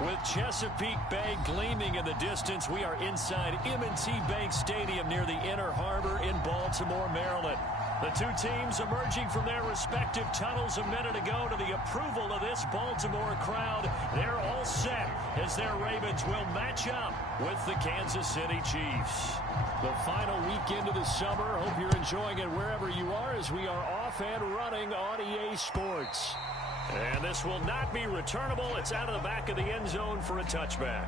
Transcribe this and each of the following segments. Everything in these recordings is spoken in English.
With Chesapeake Bay gleaming in the distance, we are inside M&T Bank Stadium near the Inner Harbor in Baltimore, Maryland. The two teams emerging from their respective tunnels a minute ago to the approval of this Baltimore crowd. They're all set as their Ravens will match up with the Kansas City Chiefs. The final weekend of the summer. Hope you're enjoying it wherever you are as we are off and running on EA Sports. And this will not be returnable. It's out of the back of the end zone for a touchback.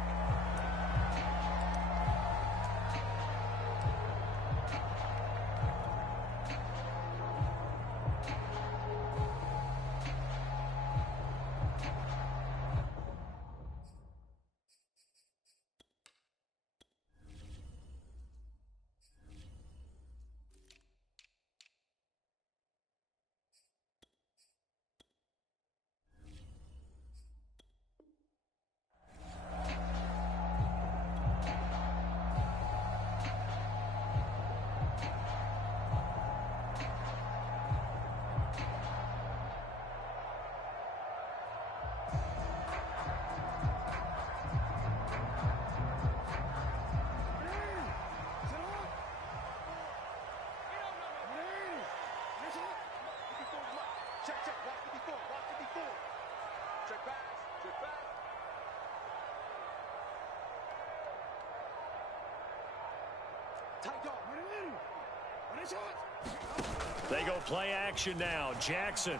They go play action now. Jackson.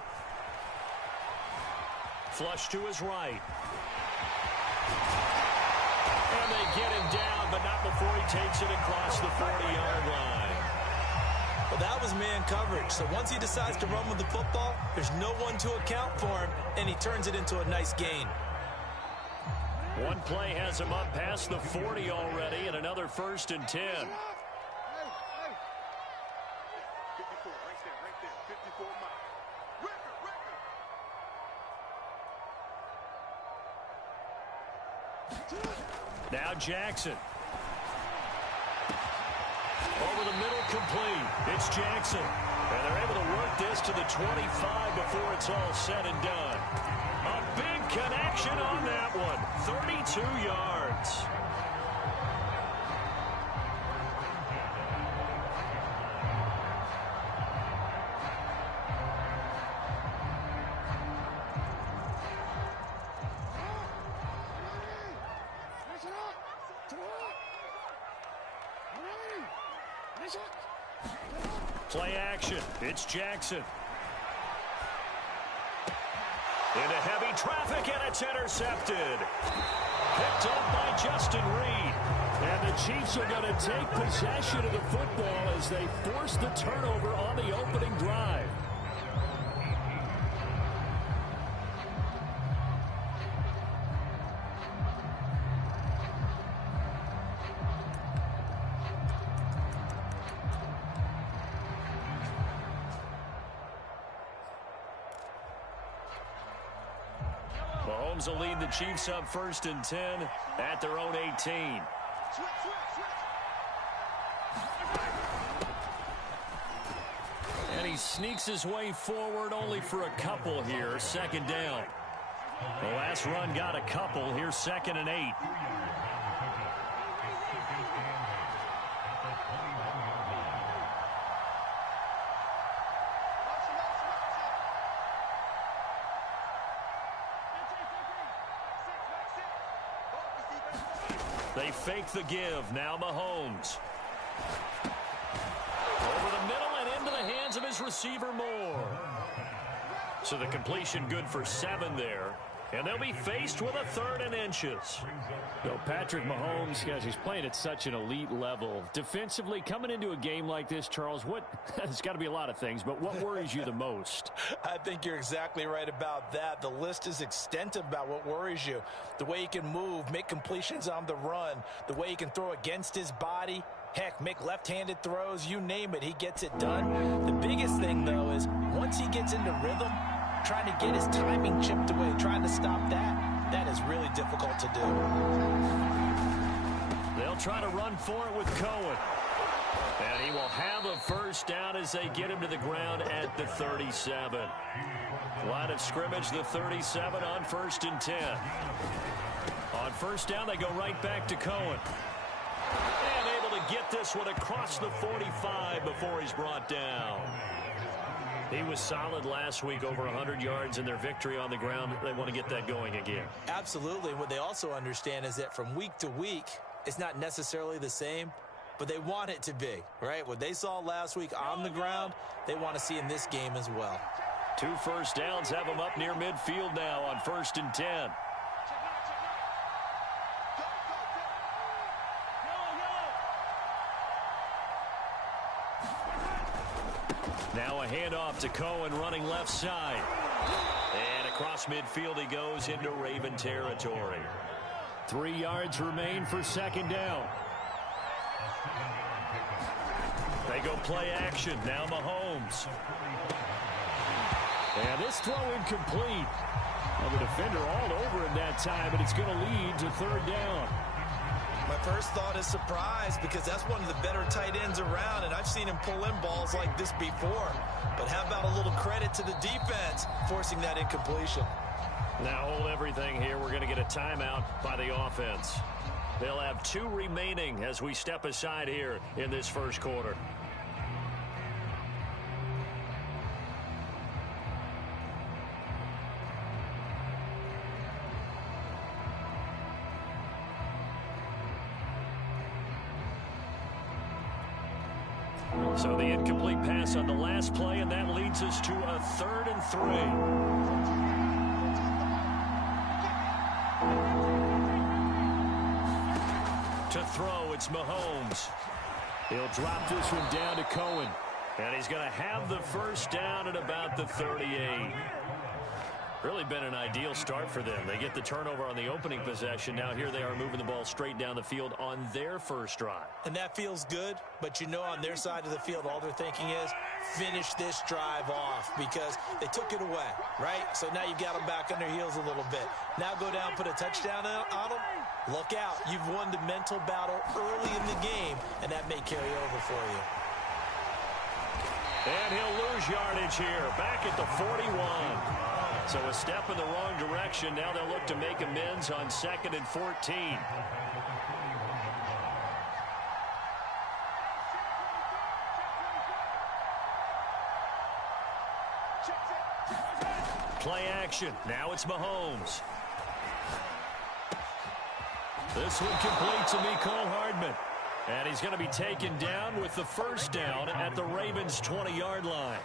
Flush to his right. And they get him down, but not before he takes it across the 40-yard line. Well, that was man coverage. So once he decides to run with the football, there's no one to account for him, and he turns it into a nice gain. One play has him up past the 40 already, and another 1st and 10. Now Jackson. Over the middle, complete. It's Jackson. And they're able to work this to the 25 before it's all said and done. A big connection on that one. 32 yards. Play action. It's Jackson. Into heavy traffic, and it's intercepted. Picked up by Justin Reed. And the Chiefs are going to take possession of the football as they force the turnover on the opening drive. Mahomes will lead the Chiefs up 1st and 10 at their own 18. And he sneaks his way forward only for a couple here. 2nd down. The last run got a couple. Here's 2nd and 8. They fake the give. Now Mahomes. Over the middle and into the hands of his receiver Moore. So the completion good for 7 there. And they'll be faced with a 3rd and inches. Well, Patrick Mahomes, guys, he's playing at such an elite level. Defensively, coming into a game like this, Charles, there's got to be a lot of things, but what worries you the most? I think you're exactly right about that. The list is extensive about what worries you. The way he can move, make completions on the run, the way he can throw against his body, heck, make left-handed throws, you name it, he gets it done. The biggest thing, though, is once he gets into rhythm, trying to get his timing chipped away, trying to stop that is really difficult to do. They'll try to run for it with Cohen. And he will have a 1st down as they get him to the ground at the 37. Line of scrimmage, the 37 on 1st and 10. On first down, they go right back to Cohen. And able to get this one across the 45 before he's brought down. He was solid last week, over 100 yards in their victory on the ground. They want to get that going again. Absolutely. What they also understand is that from week to week, it's not necessarily the same, but they want it to be, right? What they saw last week on the ground, they want to see in this game as well. 2 first downs have them up near midfield now on 1st and 10. Now a handoff to Cohen running left side. And across midfield he goes into Raven territory. 3 yards remain for 2nd down. They go play action. Now Mahomes. And this throw incomplete. Well, the defender all over him that time, but it's going to lead to 3rd down. My first thought is surprise, because that's one of the better tight ends around, and I've seen him pull in balls like this before. But how about a little credit to the defense forcing that incompletion? Now hold everything here. We're going to get a timeout by the offense. They'll have 2 remaining as we step aside here in this first quarter. So the incomplete pass on the last play, and that leads us to a 3rd and 3. To throw, it's Mahomes. He'll drop this one down to Cohen. And he's going to have the first down at about the 38. Really been an ideal start for them. They get the turnover on the opening possession. Now here they are moving the ball straight down the field on their first drive. And that feels good, but you know on their side of the field all they're thinking is finish this drive off, because they took it away, right? So now you've got them back on their heels a little bit. Now go down, put a touchdown on them. Look out. You've won the mental battle early in the game, and that may carry over for you. And he'll lose yardage here, back at the 41. So a step in the wrong direction. Now they'll look to make amends on 2nd and 14. Play action. Now it's Mahomes. This one complete to Mecole Hardman. And he's going to be taken down with the first down at the Ravens' 20-yard line.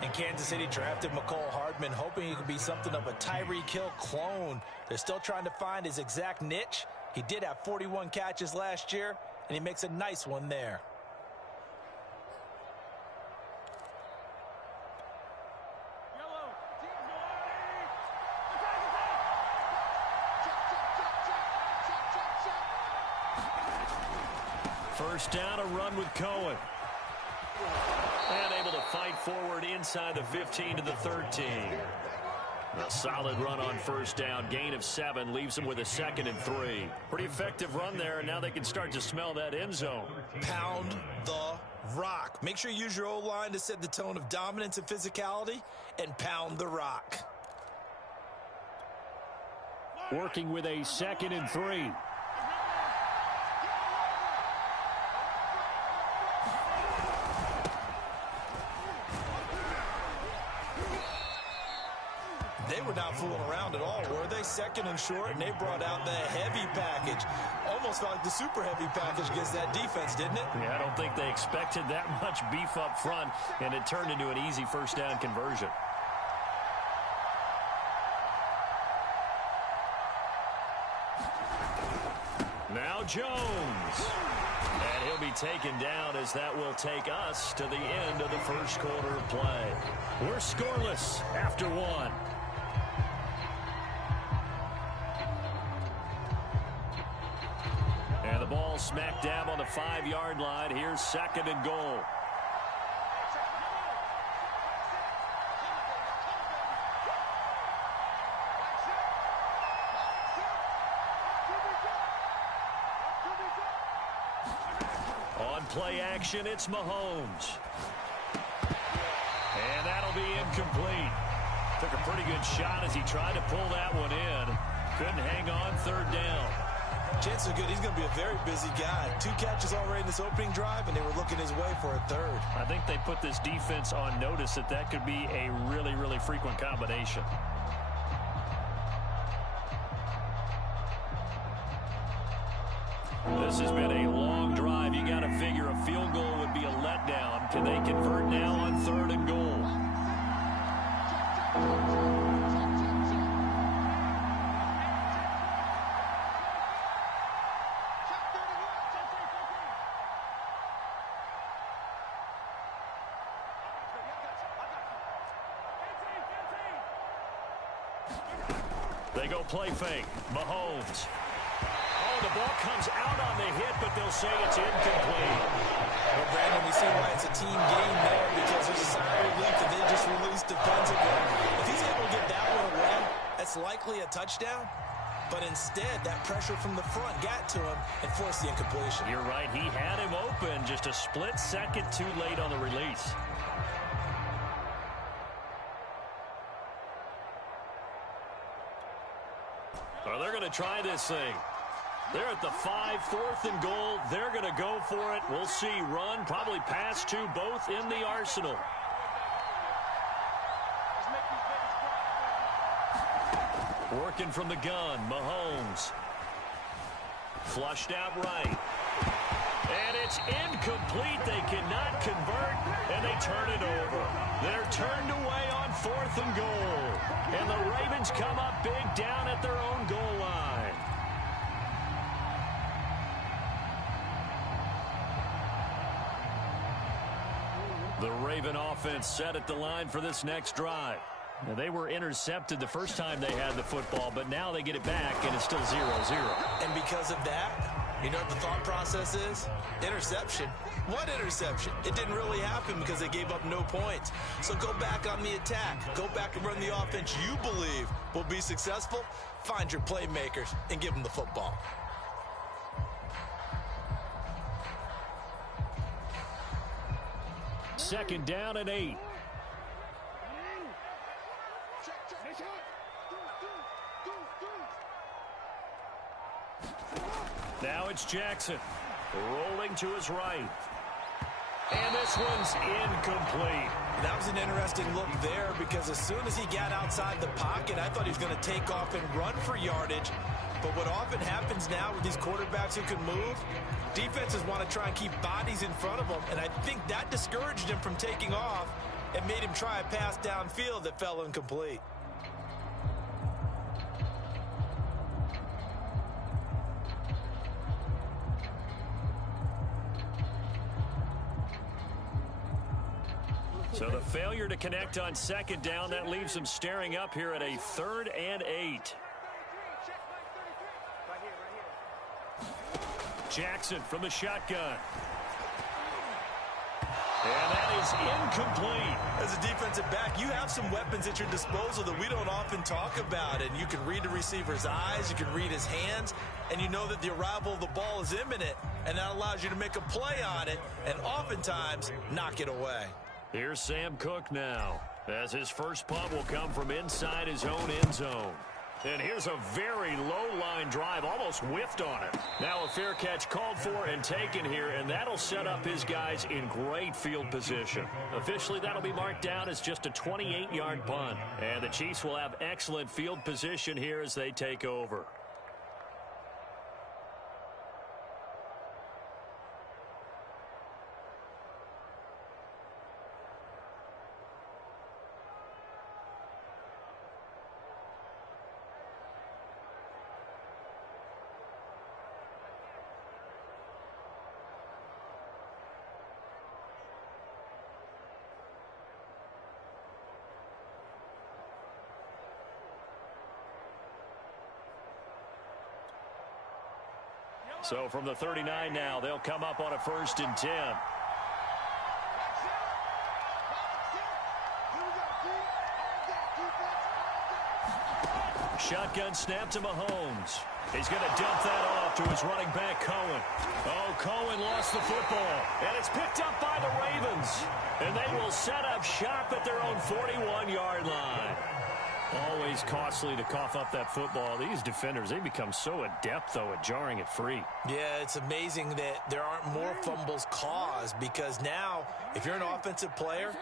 And Kansas City drafted Mecole Hardman, hoping he could be something of a Tyreek Hill clone. They're still trying to find his exact niche. He did have 41 catches last year, and he makes a nice one there. First down, a run with Cohen. And able to fight forward inside the 15 to the 13. A solid run on first down. Gain of 7 leaves them with a 2nd and 3. Pretty effective run there, and now they can start to smell that end zone. Pound the rock. Make sure you use your O-line to set the tone of dominance and physicality, and pound the rock. Working with a 2nd and 3. They were not fooling around at all, were they? 2nd and short, and they brought out the heavy package. Almost felt like the super heavy package against that defense, didn't it? Yeah, I don't think they expected that much beef up front, and it turned into an easy first down conversion. Now Jones. And he'll be taken down as that will take us to the end of the first quarter of play. We're scoreless after 1. And the ball smack dab on the 5-yard line. Here's 2nd and goal. On play action, it's Mahomes. And that'll be incomplete. Took a pretty good shot as he tried to pull that one in. Couldn't hang on third down. Chances are good he's going to be a very busy guy. 2 catches already in this opening drive, and they were looking his way for a third. I think they put this defense on notice that could be a really, really frequent combination. This has been a long drive. You got to figure a field goal would be a letdown. Can they convert now on 3rd and goal? They go play fake. Mahomes. Oh, the ball comes out on the hit, but they'll say it's incomplete. Well, Brandon, we see why it's a team game there, because there's a sigh of relief that they just released defensively. If he's able to get that one away, that's likely a touchdown. But instead, that pressure from the front got to him and forced the incompletion. You're right. He had him open, just a split second too late on the release. Well, they're going to try this thing. They're at the 5, 4th and goal. They're going to go for it. We'll see. Run, probably pass to both in the arsenal. Working from the gun, Mahomes. Flushed out right. And it's incomplete. They cannot convert, and they turn it over. They're turned away on 4th and goal. And the Ravens come up big down at their own goal line. The Raven offense set at the line for this next drive. Now, they were intercepted the first time they had the football, but now they get it back, and it's still 0-0. And because of that, you know what the thought process is? Interception. What interception? It didn't really happen because they gave up no points. So go back on the attack. Go back and run the offense you believe will be successful. Find your playmakers and give them the football. Second down and 8. Now it's Jackson, rolling to his right. And this one's incomplete. That was an interesting look there, because as soon as he got outside the pocket, I thought he was going to take off and run for yardage. But what often happens now with these quarterbacks who can move, defenses want to try and keep bodies in front of them, and I think that discouraged him from taking off and made him try a pass downfield that fell incomplete. So the failure to connect on second down, that leaves them staring up here at a 3rd and 8. Jackson from the shotgun. And that is incomplete. As a defensive back, you have some weapons at your disposal that we don't often talk about. And you can read the receiver's eyes, you can read his hands, and you know that the arrival of the ball is imminent. And that allows you to make a play on it and oftentimes knock it away. Here's Sam Cook now, as his first punt will come from inside his own end zone. And here's a very low-line drive, almost whiffed on it. Now a fair catch called for and taken here, and that'll set up his guys in great field position. Officially, that'll be marked down as just a 28-yard punt. And the Chiefs will have excellent field position here as they take over. So from the 39 now, they'll come up on a 1st and 10. Shotgun snap to Mahomes. He's going to dump that off to his running back, Cohen. Oh, Cohen lost the football. And it's picked up by the Ravens. And they will set up shop at their own 41-yard line. Always costly to cough up that football. These defenders, they become so adept, though, at jarring it free. Yeah, it's amazing that there aren't more fumbles caused, because now, if you're an offensive player,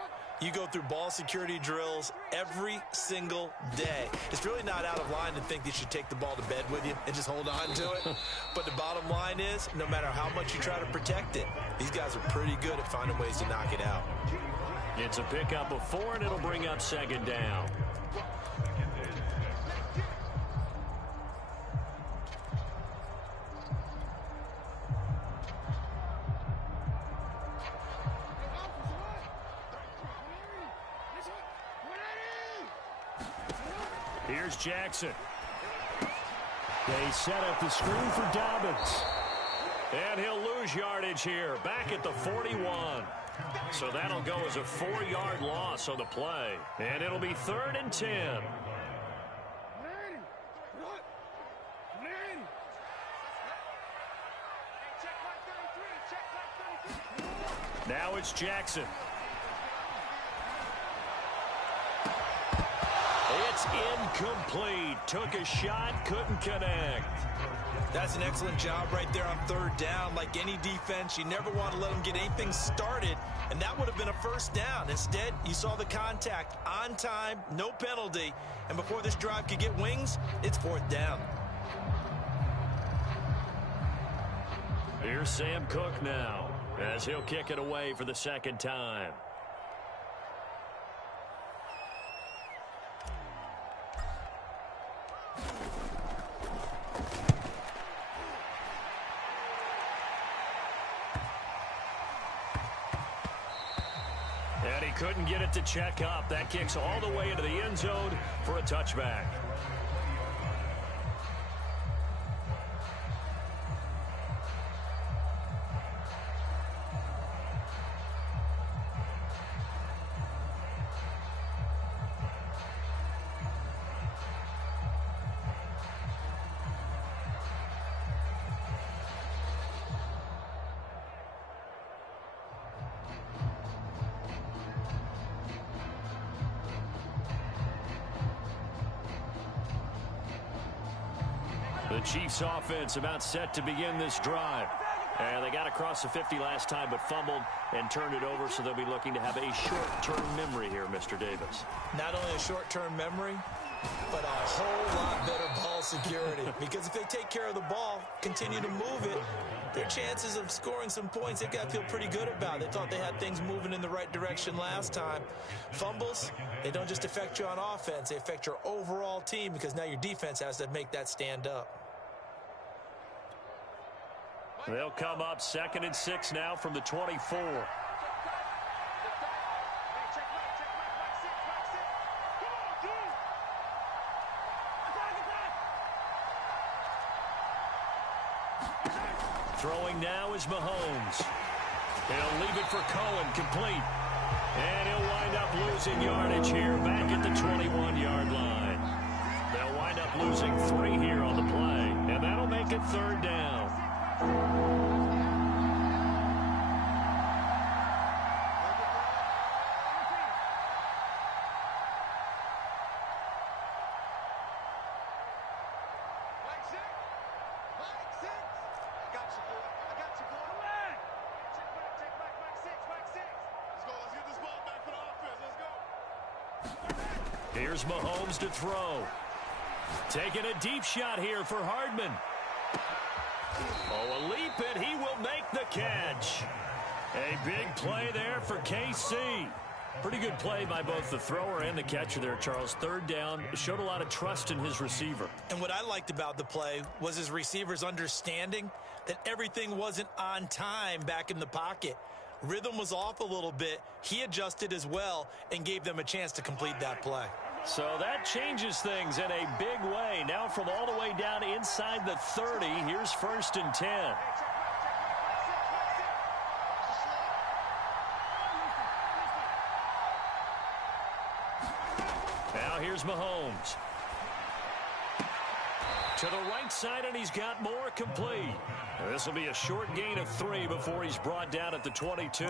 you go through ball security drills every single day. It's really not out of line to think you should take the ball to bed with you and just hold on to it. But the bottom line is, no matter how much you try to protect it, these guys are pretty good at finding ways to knock it out. It's a pickup of 4, and it'll bring up second down. Here's Jackson. They set up the screen for Dobbins. And he'll lose yardage here, back at the 41. So that'll go as a 4-yard loss on the play. And it'll be 3rd and 10. Now it's Jackson. It's incomplete. Took a shot, couldn't connect. That's an excellent job right there on 3rd down. Like any defense, you never want to let them get anything started, and that would have been a 1st down. Instead, you saw the contact on time, no penalty, and before this drive could get wings, it's 4th down. Here's Sam Cook now, as he'll kick it away for the 2nd time. And he couldn't get it to check up. That kicks all the way into the end zone for a touchback. The Chiefs offense about set to begin this drive. And they got across the 50 last time but fumbled and turned it over, so they'll be looking to have a short-term memory here, Mr. Davis. Not only a short-term memory, but a whole lot better ball security. Because if they take care of the ball, continue to move it, their chances of scoring some points, they've got to feel pretty good about. They thought they had things moving in the right direction last time. Fumbles, they don't just affect you on offense. They affect your overall team, because now your defense has to make that stand up. They'll come up 2nd and 6 now from the 24. Throwing now is Mahomes. He'll leave it for Cohen, complete. And he'll wind up losing yardage here back at the 21-yard line. They'll wind up losing 3 here on the play, and that'll make it 3rd down. Here's Mahomes to throw. Taking a deep shot here for Hardman. Oh, a leap, and he will make the catch. A big play there for KC. Pretty good play by both the thrower and the catcher there, Charles. 3rd down, showed a lot of trust in his receiver. And what I liked about the play was his receiver's understanding that everything wasn't on time back in the pocket. Rhythm was off a little bit. He adjusted as well and gave them a chance to complete that play. So that changes things in a big way. Now from all the way down inside the 30, here's 1st and 10. Now here's Mahomes. To the right side, and he's got more, complete. This will be a short gain of 3 before he's brought down at the 22.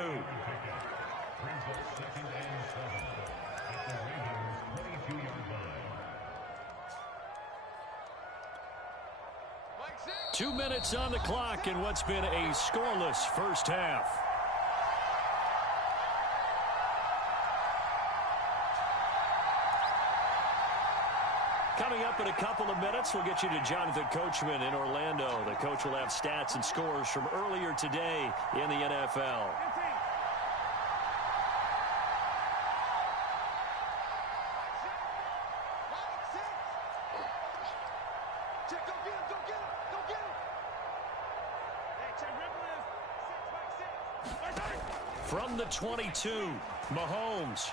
2 minutes on the clock in what's been a scoreless first half. Coming up in a couple of minutes, we'll get you to Jonathan Coachman in Orlando. The coach will have stats and scores from earlier today in the NFL. From the 22, Mahomes.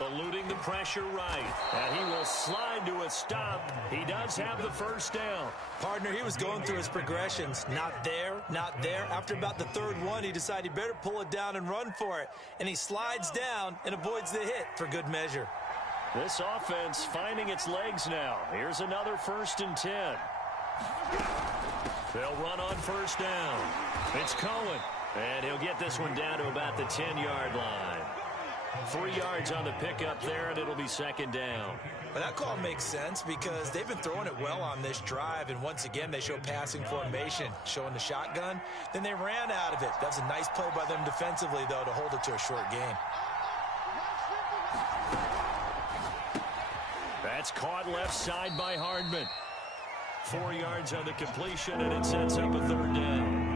Eluding the pressure right. And he will slide to a stop. He does have the first down. Partner, he was going through his progressions. Not there, not there. After about the third one, he decided he better pull it down and run for it. And he slides down and avoids the hit for good measure. This offense finding its legs now. Here's another 1st and 10. They'll run on first down. It's Cohen. And he'll get this one down to about the 10-yard line. 3 yards on the pickup there, and it'll be 2nd down. Well, that call makes sense because they've been throwing it well on this drive, and once again, they show passing formation, showing the shotgun. Then they ran out of it. That was a nice play by them defensively, though, to hold it to a short gain. That's caught left side by Hardman. 4 yards on the completion, and it sets up a 3rd down.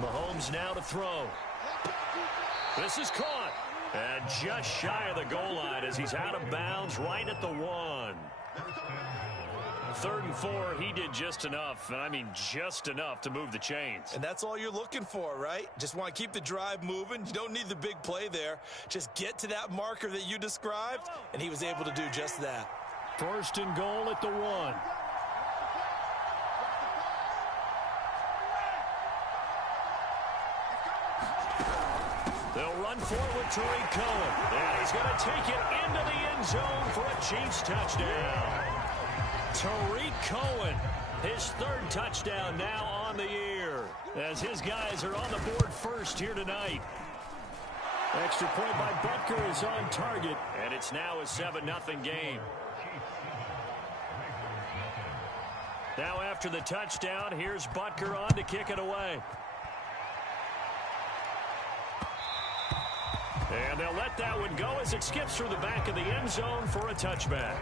Mahomes now to throw. This is caught. And just shy of the goal line as he's out of bounds right at the 1. 3rd and 4, he did just enough, and I mean just enough to move the chains. And that's all you're looking for, right? Just want to keep the drive moving. You don't need the big play there. Just get to that marker that you described, and he was able to do just that. 1st and goal at the 1. They'll run forward to Tariq Cohen. And he's going to take it into the end zone for a Chiefs touchdown. Tariq Cohen, his 3rd touchdown now on the year, as his guys are on the board first here tonight. Extra point by Butker is on target, and it's now a 7-0 game. Now after the touchdown, here's Butker on to kick it away. And they'll let that one go as it skips through the back of the end zone for a touchback.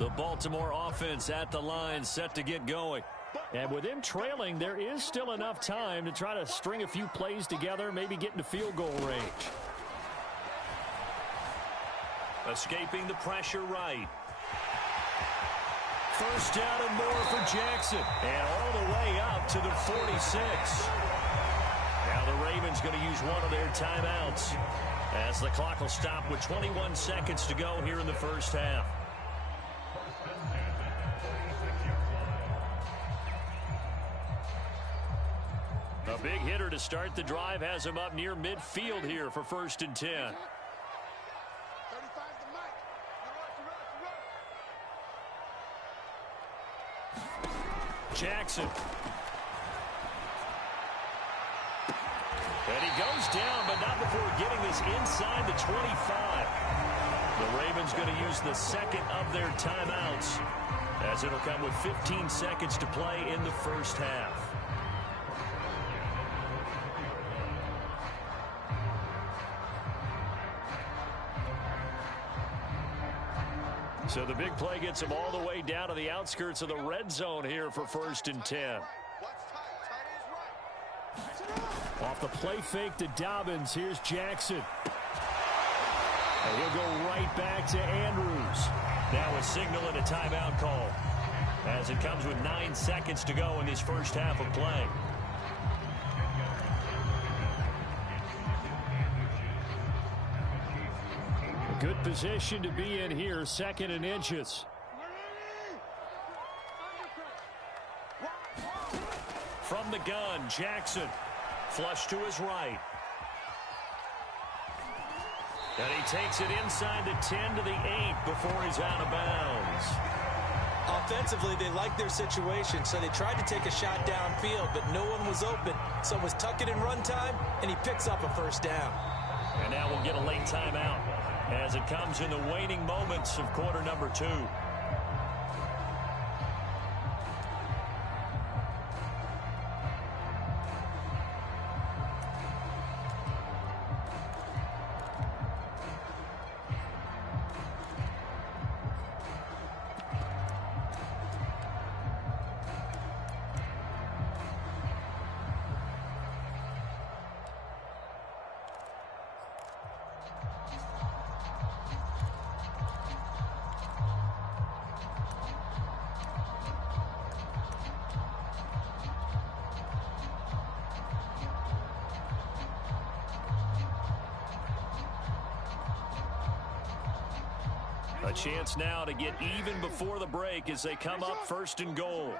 The Baltimore offense at the line, set to get going. And with him trailing, there is still enough time to try to string a few plays together, maybe get into field goal range. Escaping the pressure right. 1st down and more for Jackson. And all the way up to the 46. Now the Ravens going to use one of their timeouts as the clock will stop with 21 seconds to go here in the first half. A big hitter to start the drive has him up near midfield here for 1st and 10. Jackson. And he goes down, but not before getting this inside the 25. The Ravens going to use the 2nd of their timeouts, as it'll come with 15 seconds to play in the first half. So the big play gets him all the way down to the outskirts of the red zone here for 1st and 10. Off the play fake to Dobbins, here's Jackson. And he'll go right back to Andrews. Now a signal and a timeout call, as it comes with 9 seconds to go in this first half of play. Good position to be in here, 2nd and inches. From the gun, Jackson. Flush to his right. And he takes it inside the 10 to the 8 before he's out of bounds. Offensively, they liked their situation, so they tried to take a shot downfield, but no one was open. So it was tuck it in run time, and he picks up a first down. And now we'll get a late timeout as it comes in the waning moments of quarter number 2. A chance now to get even before the break as they come up 1st and goal.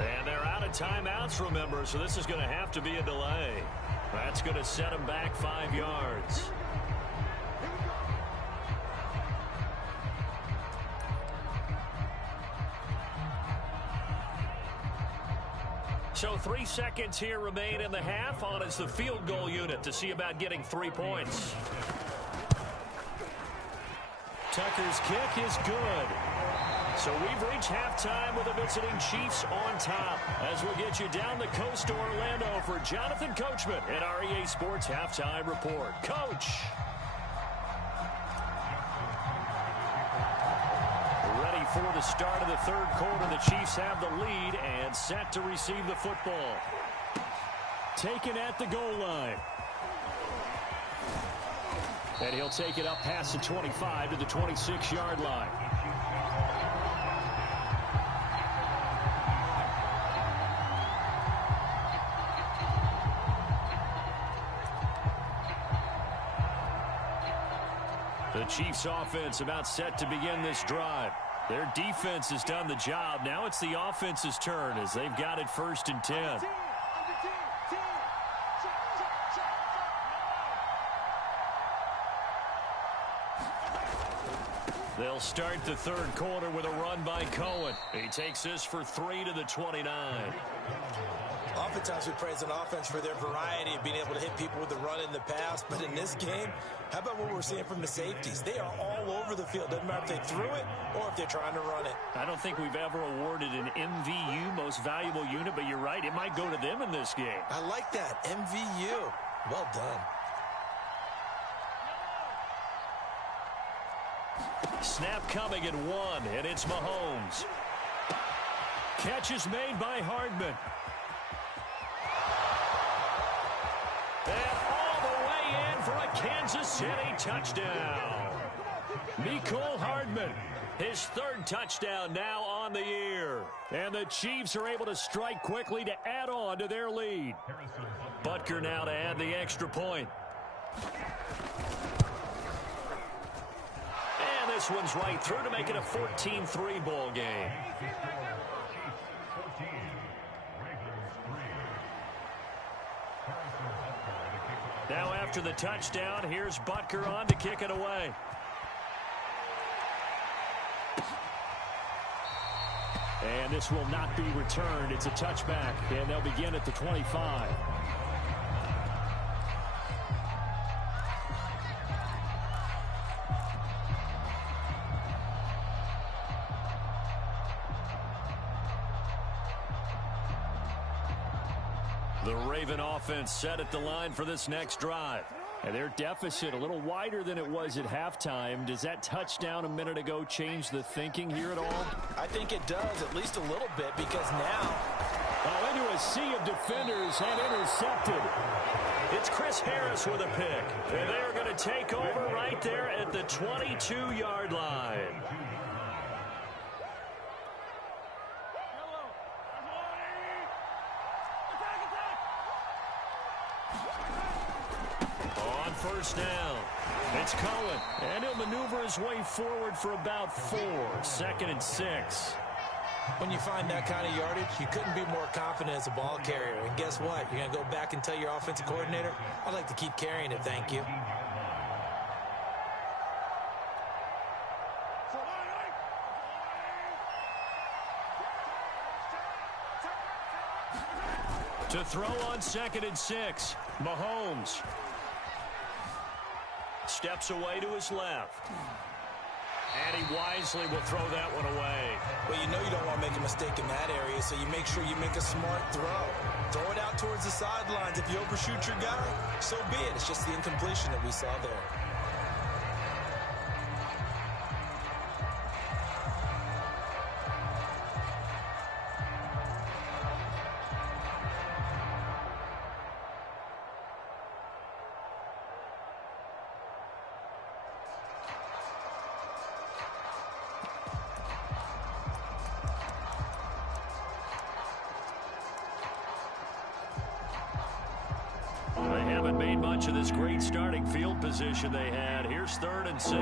And they're out of timeouts, remember, so this is going to have to be a delay. That's going to set them back 5 yards. So 3 seconds here remain in the half on as the field goal unit to see about getting 3 points. Tucker's kick is good. So we've reached halftime with the visiting Chiefs on top as we'll get you down the coast to Orlando for Jonathan Coachman at our EA Sports Halftime Report. Coach. For the start of the 3rd quarter, the Chiefs have the lead and set to receive the football. Taken at the goal line. And he'll take it up past the 25 to the 26-yard line. The Chiefs offense about set to begin this drive. Their defense has done the job. Now it's the offense's turn as they've got it 1st and 10. They'll start the 3rd quarter with a run by Cohen. He takes this for 3 to the 29. Oftentimes we praise an offense for their variety of being able to hit people with the run in the pass. But in this game, how about what we're seeing from the safeties? They are all over the field. Doesn't matter if they threw it or if they're trying to run it. I don't think we've ever awarded an MVU, most valuable unit, but you're right. It might go to them in this game. I like that. MVU. Well done. Snap coming at 1, and it's Mahomes. Catch is made by Hardman. And all the way in for a Kansas City touchdown. Mecole Hardman, his 3rd touchdown now on the year. And the Chiefs are able to strike quickly to add on to their lead. Butker now to add the extra point. And this one's right through to make it a 14-3 ball game. Now after the touchdown, here's Butker on to kick it away. And this will not be returned. It's a touchback, and they'll begin at the 25. The Raven offense set at the line for this next drive. And their deficit a little wider than it was at halftime. Does that touchdown a minute ago change the thinking here at all? I think it does, at least a little bit, because now... into a sea of defenders and intercepted. It's Chris Harris with a pick. And they're going to take over right there at the 22-yard line. First down. It's Cohen, and he'll maneuver his way forward for about 4. 2nd and 6. When you find that kind of yardage, you couldn't be more confident as a ball carrier. And guess what? You're going to go back and tell your offensive coordinator, I'd like to keep carrying it, thank you. To throw on 2nd and 6, Mahomes steps away to his left. And he wisely will throw that one away. Well, you know you don't want to make a mistake in that area, so you make sure you make a smart throw. Throw it out towards the sidelines. If you overshoot your guy, so be it. It's just the incompletion that we saw there. They haven't made much of this great starting field position they had. Here's 3rd and 6.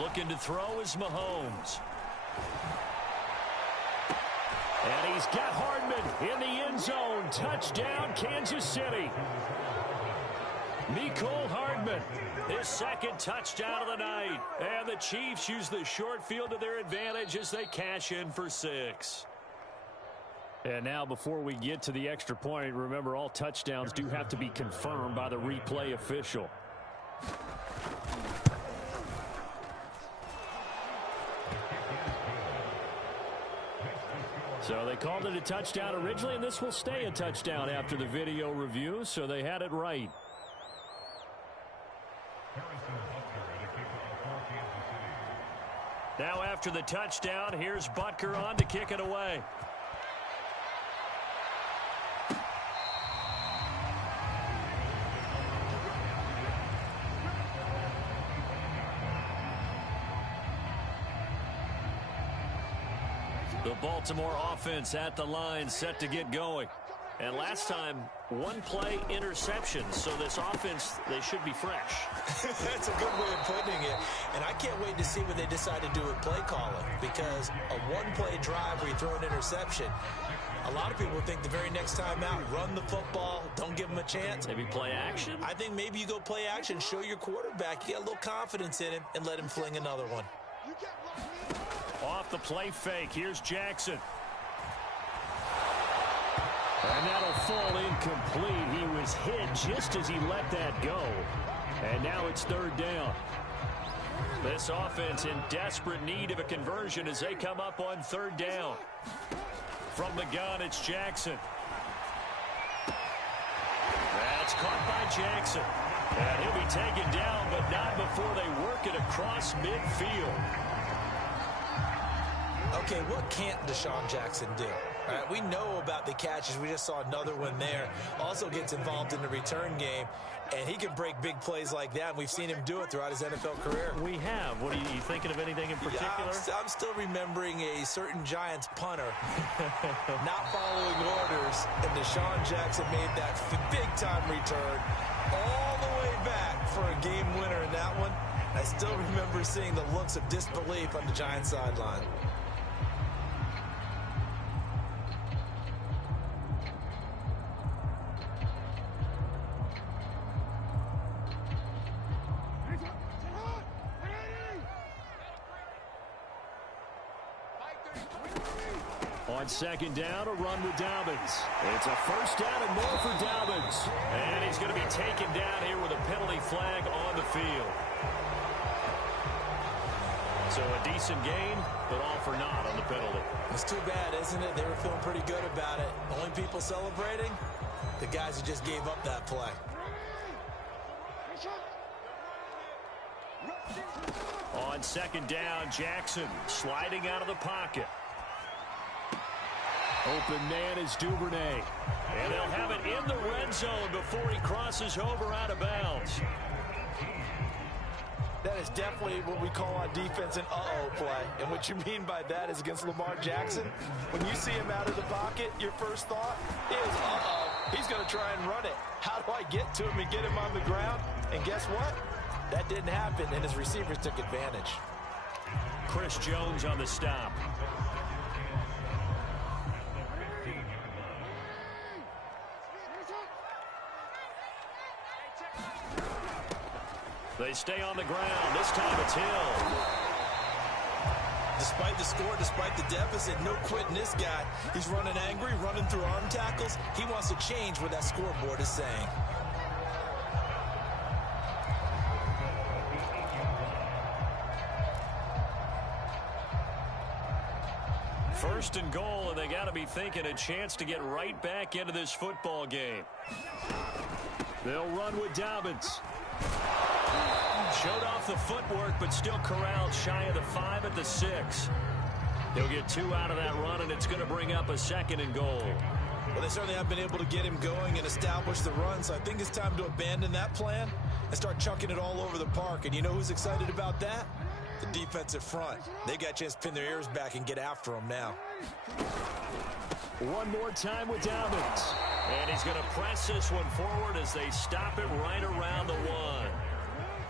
Looking to throw is Mahomes. And he's got Hardman in the end zone. Touchdown, Kansas City. Mecole Hardman, his 2nd touchdown of the night. And the Chiefs use the short field to their advantage as they cash in for 6. And now before we get to the extra point, remember all touchdowns do have to be confirmed by the replay official. So they called it a touchdown originally, and this will stay a touchdown after the video review, so they had it right. Now after the touchdown, here's Butker on to kick it away. The Baltimore offense at the line, set to get going. And last time, one play interception. So this offense, they should be fresh. That's a good way of putting it. And I can't wait to see what they decide to do with play calling. Because a one-play drive where you throw an interception, a lot of people think the very next time out, run the football, don't give them a chance. Maybe play action? I think maybe you go play action, show your quarterback, you got a little confidence in him, and let him fling another one. Off the play fake, here's Jackson. And that'll fall incomplete. He was hit just as he let that go. And now it's 3rd down. This offense in desperate need of a conversion as they come up on 3rd down. From the gun, it's Jackson. That's caught by Jackson. And he'll be taken down, but not before they work it across midfield. Okay, what can't Deshaun Jackson do? All right, we know about the catches. We just saw another one there. Also gets involved in the return game, and he can break big plays like that. And we've seen him do it throughout his NFL career. We have. What are you thinking of anything in particular? Yeah, I'm still remembering a certain Giants punter not following orders, and Deshaun Jackson made that big-time return all the way back for a game winner in that one. I still remember seeing the looks of disbelief on the Giants sideline. On 2nd down, a run with Dobbins. It's a 1st down and more for Dobbins. And he's going to be taken down here with a penalty flag on the field. So a decent gain, but all for naught on the penalty. It's too bad, isn't it? They were feeling pretty good about it. Only people celebrating, the guys who just gave up that play. On 2nd down, Jackson sliding out of the pocket. Open man is Duvernay. And they'll have it in the red zone before he crosses over out of bounds. That is definitely what we call on defense an uh-oh play. And what you mean by that is against Lamar Jackson, when you see him out of the pocket, your first thought is uh-oh. He's going to try and run it. How do I get to him and get him on the ground? And guess what? That didn't happen, and his receivers took advantage. Chris Jones on the stop. They stay on the ground. This time it's Hill. Despite the score, despite the deficit, no quitting this guy. He's running angry, running through arm tackles. He wants to change what that scoreboard is saying. First and goal, and they got to be thinking a chance to get right back into this football game. They'll run with Dobbins. Showed off the footwork, but still corralled shy of the 5 at the 6. He'll get 2 out of that run, and it's going to bring up a second and goal. Well, they certainly have been able to get him going and establish the run, so I think it's time to abandon that plan and start chucking it all over the park. And you know who's excited about that? The defensive front. They got a chance to pin their ears back and get after him now. One more time with Dobbins. And he's going to press this one forward as they stop it right around the 1.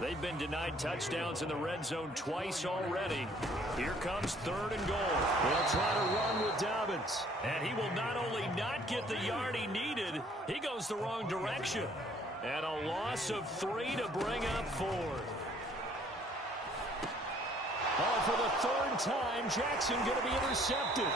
They've been denied touchdowns in the red zone twice already. Here comes 3rd and goal. They'll try to run with Dobbins. And he will not only not get the yard he needed, he goes the wrong direction. And a loss of 3 to bring up 4th. Oh, for the 3rd time, Jackson going to be intercepted.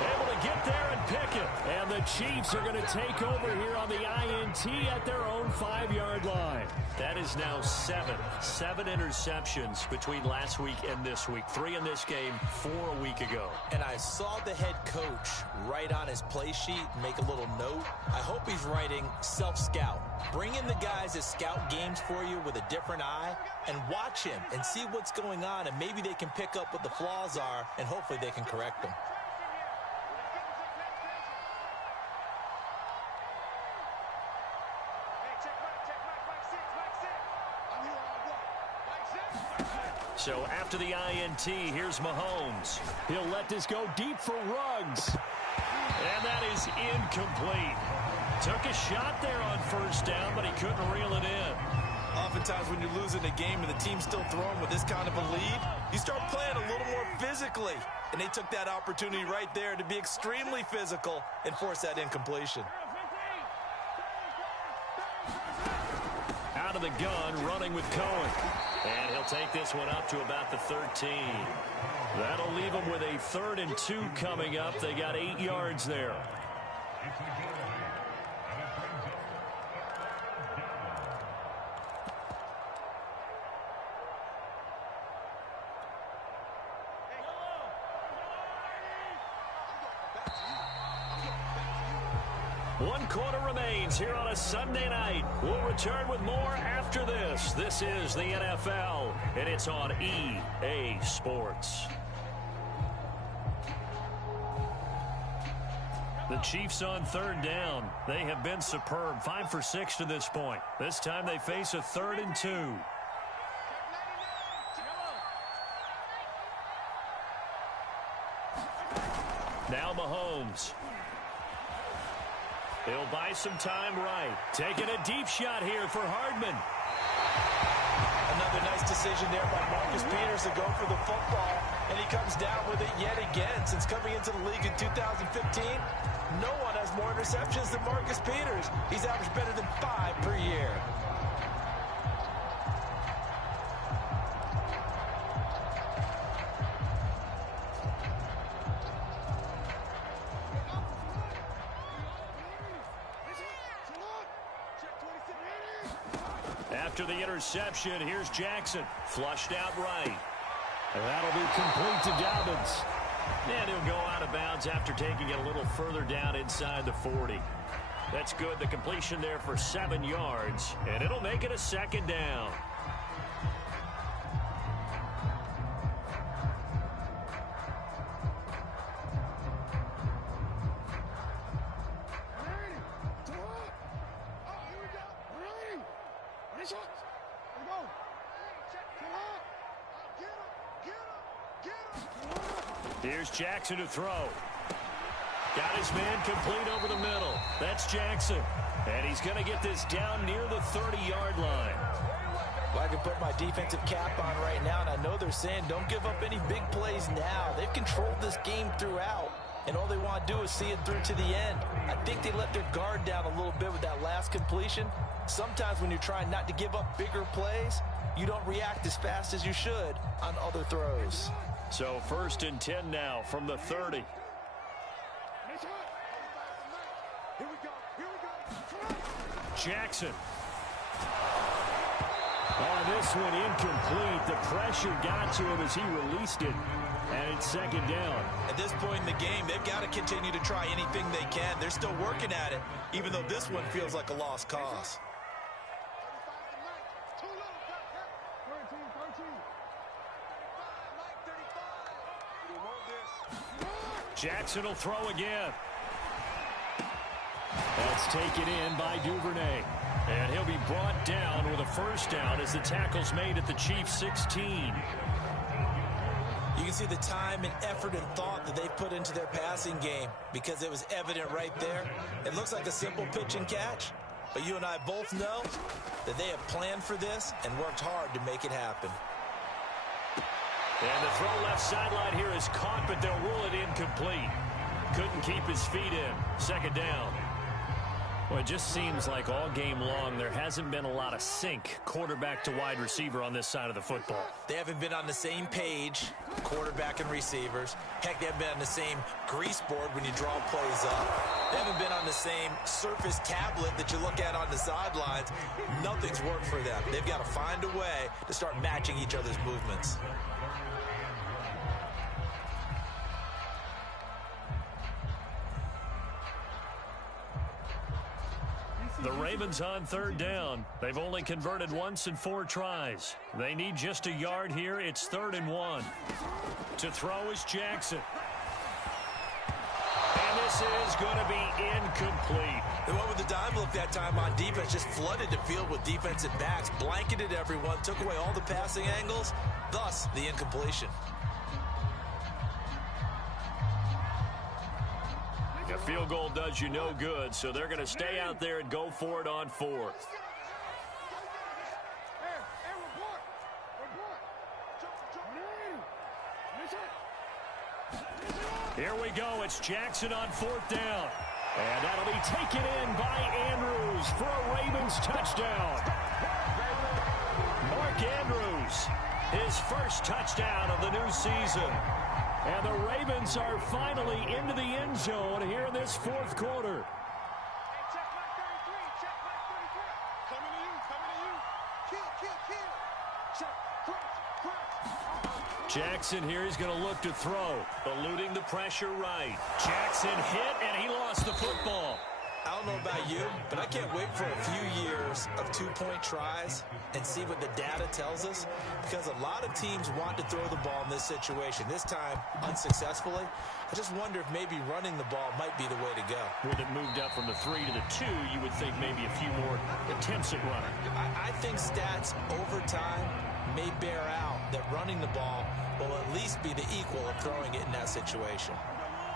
Able to get there and pick it. And the Chiefs are going to take over here on the INT at their own 5-yard line. That is now 7 interceptions between last week and this week. 3 in this game, 4 a week ago. And I saw the head coach write on his play sheet, make a little note. I hope he's writing self-scout. Bring in the guys that scout games for you with a different eye and watch him and see what's going on, and maybe they can pick up what the flaws are, and hopefully they can correct them. So after the INT, here's Mahomes. He'll let this go deep for Ruggs. And that is incomplete. Took a shot there on 1st down, but he couldn't reel it in. Oftentimes when you're losing a game and the team's still throwing with this kind of a lead, you start playing a little more physically. And they took that opportunity right there to be extremely physical and force that incompletion. Out of the gun, running with Cohen. And he'll take this one up to about the 13. That'll leave them with a 3rd and 2 coming up. They got 8 yards there. One quarter remains here on a Sunday night. We'll return with more after this. This is the NFL, and it's on EA Sports. The Chiefs on 3rd down. They have been superb. 5 for 6 to this point. This time they face a 3rd and 2. Now Mahomes. He'll buy some time right. Taking a deep shot here for Hardman. Another nice decision there by Marcus Peters to go for the football, and he comes down with it yet again. Since coming into the league in 2015, no one has more interceptions than Marcus Peters. He's averaged better than 5 per year. After the interception, here's Jackson. Flushed out right. And that'll be complete to Dobbins. And he'll go out of bounds after taking it a little further down inside the 40. That's good. The completion there for 7 yards. And it'll make it a 2nd down. Here's Jackson to throw. Got his man complete over the middle. That's Jackson. And he's going to get this down near the 30-yard line. Well, I can put my defensive cap on right now, and I know they're saying don't give up any big plays now. They've controlled this game throughout, and all they want to do is see it through to the end. I think they let their guard down a little bit with that last completion. Sometimes when you're trying not to give up bigger plays, you don't react as fast as you should on other throws. So 1st and 10 now from the 30. Jackson. On this one, incomplete. The pressure got to him as he released it. And it's 2nd down. At this point in the game, they've got to continue to try anything they can. They're still working at it, even though this one feels like a lost cause. Jackson will throw again. That's taken in by Duvernay. And he'll be brought down with a 1st down as the tackle's made at the Chiefs' 16. You can see the time and effort and thought that they've put into their passing game because it was evident right there. It looks like a simple pitch and catch, but you and I both know that they have planned for this and worked hard to make it happen. And the throw left sideline here is caught, but they'll rule it incomplete. Couldn't keep his feet in. 2nd down. Well, it just seems like all game long there hasn't been a lot of sync quarterback to wide receiver on this side of the football. They haven't been on the same page, quarterback and receivers. Heck, they haven't been on the same grease board when you draw plays up. They haven't been on the same surface tablet that you look at on the sidelines. Nothing's worked for them. They've got to find a way to start matching each other's movements. The Ravens on 3rd down. They've only converted once in 4 tries. They need just a yard here. It's 3rd and 1. To throw is Jackson. And this is going to be incomplete. They went with the dive look that time on defense, just flooded the field with defensive backs, blanketed everyone, took away all the passing angles, thus the incompletion. A field goal does you no good, so they're going to stay out there and go for it on 4th. Here we go. It's Jackson on 4th down. And that'll be taken in by Andrews for a Ravens touchdown. Mark Andrews, his 1st touchdown of the new season. And the Ravens are finally into the end zone here in this 4th quarter. Jackson here is going to look to throw, eluding the pressure right. Jackson hit, and he lost the football. I don't know about you, but I can't wait for a few years of 2-point tries and see what the data tells us, because a lot of teams want to throw the ball in this situation. This time, unsuccessfully. I just wonder if maybe running the ball might be the way to go. With it moved up from the 3 to the 2, you would think maybe a few more attempts at running. I think stats over time may bear out that running the ball will at least be the equal of throwing it in that situation.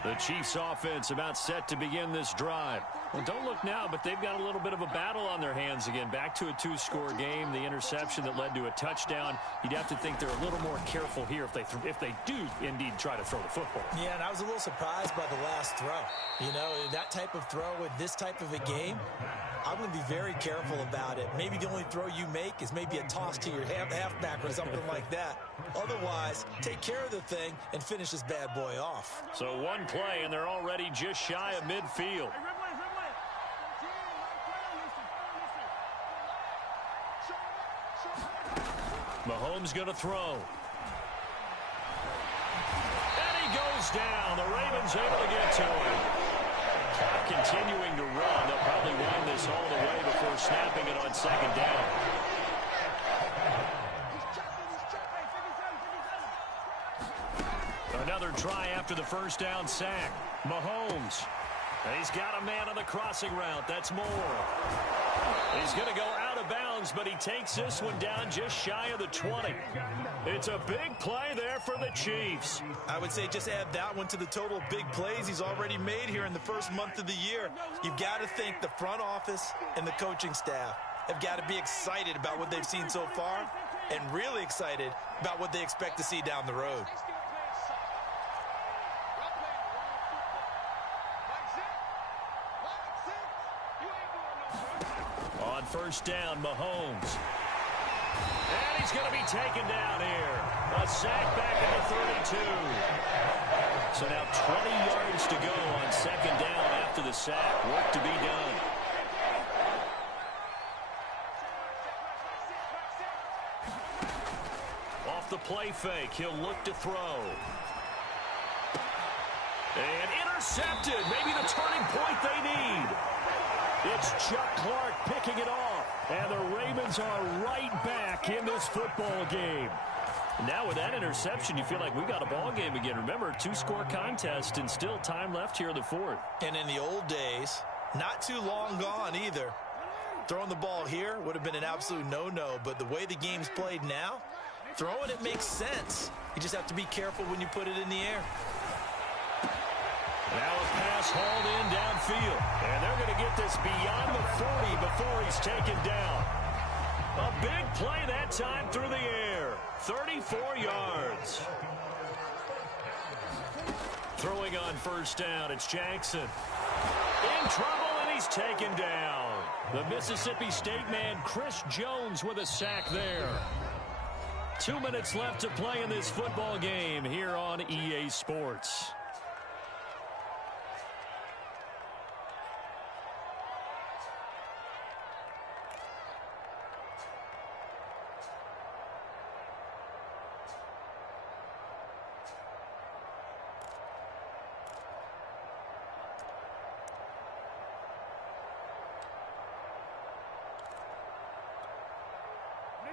The Chiefs offense about set to begin this drive. Well, don't look now, but they've got a little bit of a battle on their hands again. Back to a 2-score game. The interception that led to a touchdown. You'd have to think they're a little more careful here if they do indeed try to throw the football. Yeah, and I was a little surprised by the last throw. You know, that type of throw in this type of a game, I'm going to be very careful about it. Maybe the only throw you make is maybe a toss to your halfback or something like that. Otherwise, take care of the thing and finish this bad boy off. So one play, and they're already just shy of midfield. Mahomes going to throw. And he goes down. The Ravens able to get to him. Clock continuing to run. They'll probably wind this all the way before snapping it on 2nd down. Another try after the 1st down sack. Mahomes And he's got a man on the crossing route. That's Moore. He's going to go out of bounds, but he takes this one down just shy of the 20. It's a big play there for the Chiefs. I would say just add that one to the total of big plays he's already made here in the first month of the year. You've got to think the front office and the coaching staff have got to be excited about what they've seen so far and really excited about what they expect to see down the road. On first down, Mahomes. And he's going to be taken down here. A sack back at the 32. So now 20 yards to go on second down after the sack. Work to be done. Off the play fake, he'll look to throw. And intercepted. Maybe the turning point they need. It's Chuck Clark picking it off. And the Ravens are right back in this football game. Now with that interception, you feel like we got a ball game again. Remember, 2-score contest and still time left here in the fourth. And in the old days, not too long gone either. Throwing the ball here would have been an absolute no-no. But the way the game's played now, throwing it makes sense. You just have to be careful when you put it in the air. Now a pass hauled in downfield. And they're going to get this beyond the 40 before he's taken down. A big play that time through the air. 34 yards. Throwing on first down, it's Jackson. In trouble, and he's taken down. The Mississippi State man, Chris Jones, with a sack there. 2 minutes left to play in this football game here on EA Sports.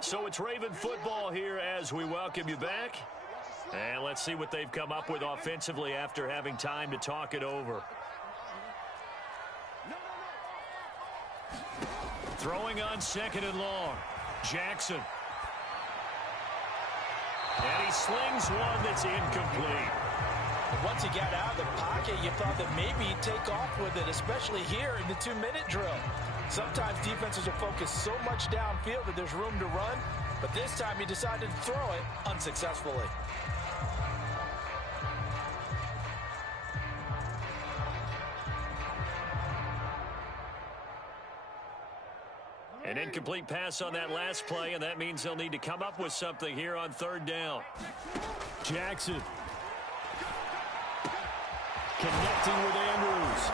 So it's Raven football here as we welcome you back. And let's see what they've come up with offensively after having time to talk it over. Throwing on second and long. Jackson. And he slings one that's incomplete. Once he got out of the pocket, you thought that maybe he'd take off with it, especially here in the 2-minute drill. Sometimes defenses will focus so much downfield that there's room to run, but this time he decided to throw it unsuccessfully. An incomplete pass on that last play, and that means they'll need to come up with something here on third down. Jackson. Connecting with Andrews.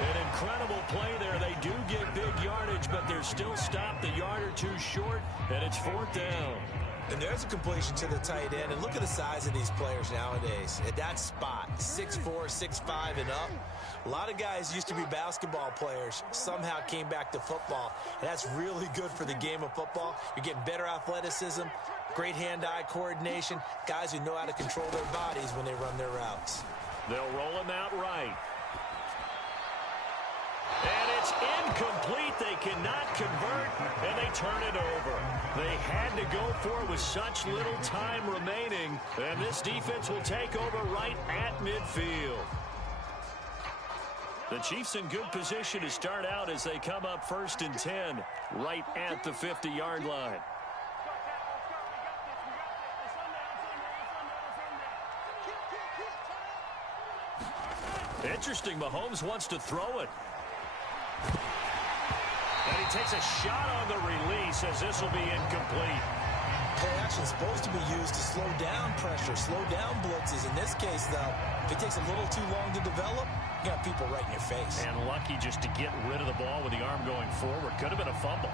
An incredible play there. They do get big yardage, but they're still stopped a yard or two short, and it's fourth down. And there's a completion to the tight end. And look at the size of these players nowadays. At that spot, 6'4", 6'5", and up. A lot of guys used to be basketball players, somehow came back to football. And that's really good for the game of football. You're getting better athleticism, great hand-eye coordination, guys who know how to control their bodies when they run their routes. They'll roll him out right. And it's incomplete. They cannot convert, and they turn it over. They had to go for it with such little time remaining, and this defense will take over right at midfield. The Chiefs in good position to start out as they come up 1st and 10, right at the 50-yard line. Interesting, Mahomes wants to throw it. And he takes a shot on the release as this will be incomplete. Play action is supposed to be used to slow down pressure, slow down blitzes. In this case, though, if it takes a little too long to develop, you got people right in your face. And lucky just to get rid of the ball with the arm going forward. Could have been a fumble.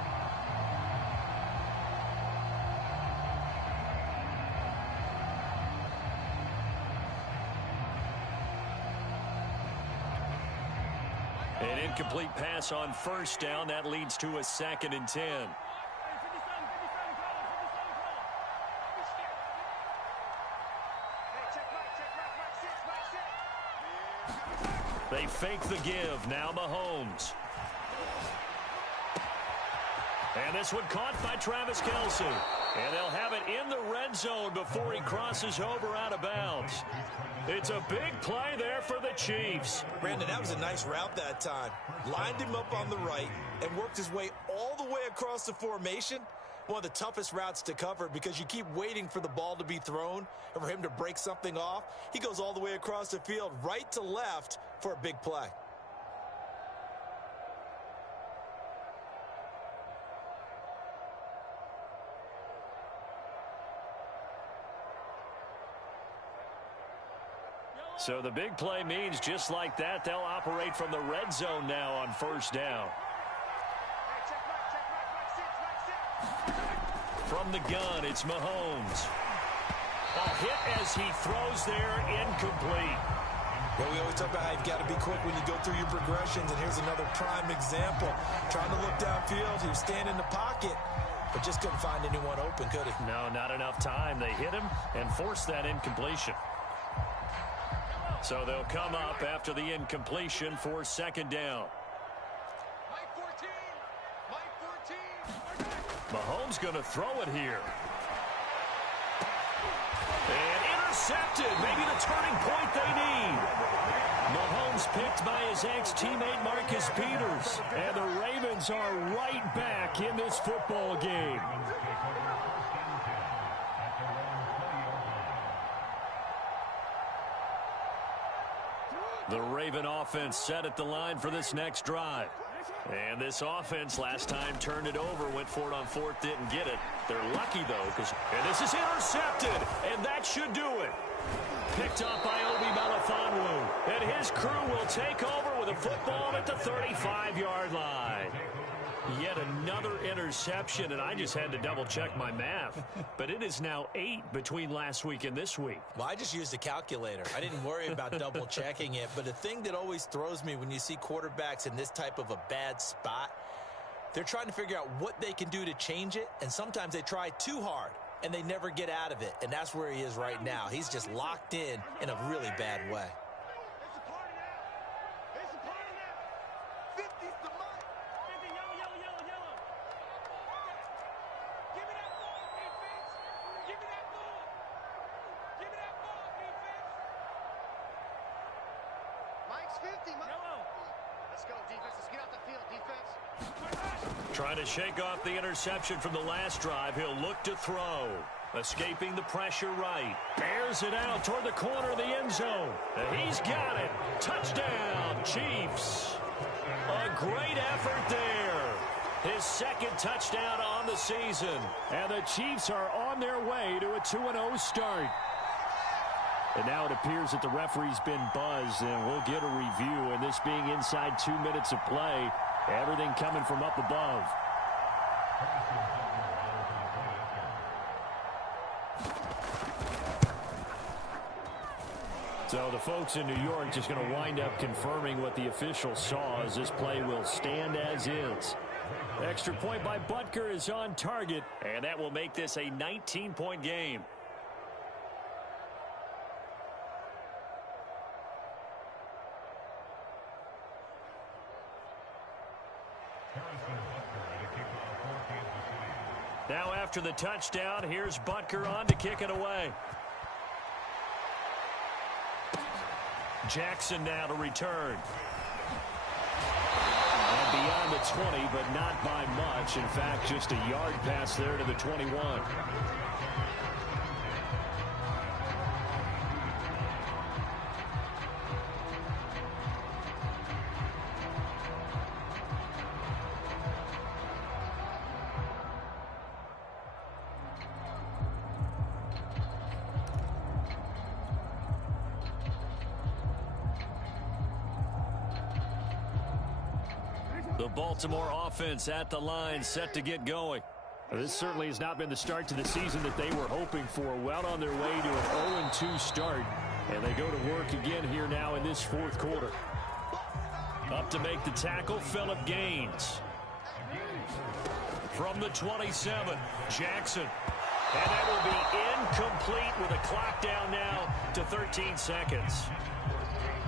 An incomplete pass on first down. That leads to a 2nd and 10. They fake the give. Now Mahomes. And this one caught by Travis Kelce. And they'll have it in the red zone before he crosses over out of bounds. It's a big play there for the Chiefs. Brandon, that was a nice route that time. Lined him up on the right and worked his way all the way across the formation. One of the toughest routes to cover because you keep waiting for the ball to be thrown and for him to break something off. He goes all the way across the field, right to left, for a big play. So the big play means just like that, they'll operate from the red zone now on first down. From the gun, it's Mahomes. A hit as he throws there, incomplete. Well, we always talk about how you've got to be quick when you go through your progressions, and here's another prime example. Trying to look downfield, he was standing in the pocket, but just couldn't find anyone open, could he? No, not enough time. They hit him and forced that incompletion. So they'll come up after the incompletion for second down. Mahomes going to throw it here. And intercepted. Maybe the turning point they need. Mahomes picked by his ex-teammate Marcus Peters. And the Ravens are right back in this football game. The Raven offense set at the line for this next drive. And this offense last time turned it over, went for it on fourth, didn't get it. They're lucky, though, and this is intercepted, and that should do it. Picked up by Obi Melifonwu, and his crew will take over with a football at the 35-yard line. Yet another interception, and I just had to double-check my math. But it is now 8 between last week and this week. Well, I just used a calculator. I didn't worry about double-checking it. But the thing that always throws me when you see quarterbacks in this type of a bad spot, they're trying to figure out what they can do to change it, and sometimes they try too hard, and they never get out of it. And that's where he is right now. He's just locked in a really bad way. Trying to shake off the interception from the last drive. He'll look to throw. Escaping the pressure right. Bears it out toward the corner of the end zone. He's got it. Touchdown, Chiefs. A great effort there. His second touchdown on the season. And the Chiefs are on their way to a 2-0 start. And now it appears that the referee's been buzzed, and we'll get a review. And this being inside 2 minutes of play, everything coming from up above. So the folks in New York just going to wind up confirming what the official saw, as this play will stand as is. Extra point by Butker is on target, and that will make this a 19-point game. Now after the touchdown, here's Butker on to kick it away. Jackson now to return. And beyond the 20, but not by much. In fact, just a yard pass there to the 21. The Baltimore offense at the line, set to get going. This certainly has not been the start to the season that they were hoping for. Well on their way to an 0-2 start. And they go to work again here now in this fourth quarter. Up to make the tackle, Phillip Gaines. From the 27, Jackson. And that will be incomplete with a clock down now to 13 seconds.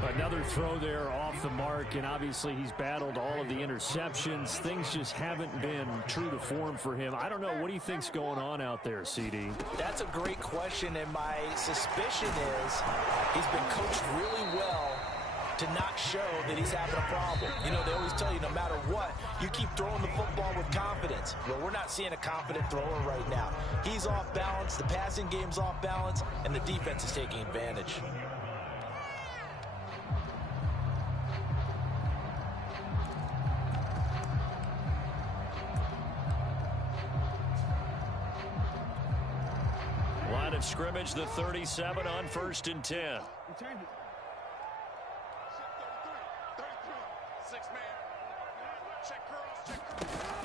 Another throw there off the mark, and obviously he's battled all of the interceptions. Things just haven't been true to form for him. I don't know. What do you think's going on out there, CD? That's a great question, and my suspicion is he's been coached really well to not show that he's having a problem. You know, they always tell you no matter what, you keep throwing the football with confidence. Well, we're not seeing a confident thrower right now. He's off balance, the passing game's off balance, and the defense is taking advantage. Line of scrimmage, the 37 on 1st and 10.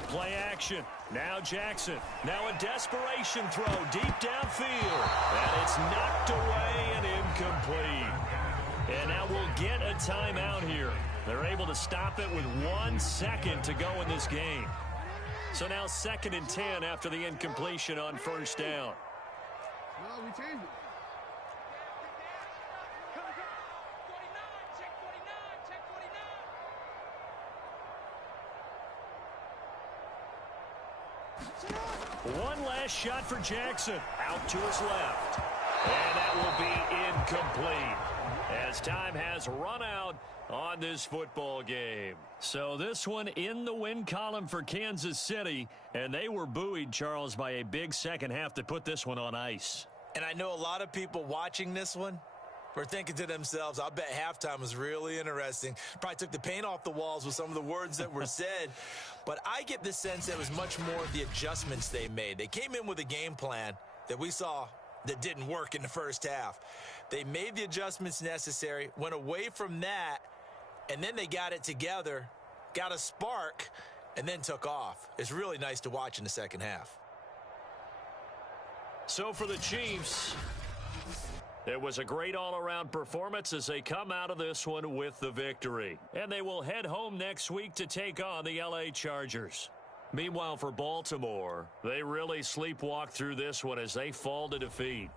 Play action. Now Jackson. Now a desperation throw deep downfield. And it's knocked away and incomplete. And now we'll get a timeout here. They're able to stop it with 1 second to go in this game. So now 2nd and 10 after the incompletion on 1st down. No, we changed it. One last shot for Jackson. Out to his left. And that will be incomplete as time has run out on this football game. So this one in the win column for Kansas City, and they were buoyed, Charles, by a big second half that put this one on ice. And I know a lot of people watching this one were thinking to themselves, I bet halftime was really interesting. Probably took the paint off the walls with some of the words that were said. But I get the sense that it was much more of the adjustments they made. They came in with a game plan that we saw that didn't work in the first half. They made the adjustments necessary, went away from that, and then they got it together, got a spark, and then took off. It's really nice to watch in the second half. So for the Chiefs, it was a great all-around performance as they come out of this one with the victory. And they will head home next week to take on the LA Chargers. Meanwhile, for Baltimore, they really sleepwalk through this one as they fall to defeat.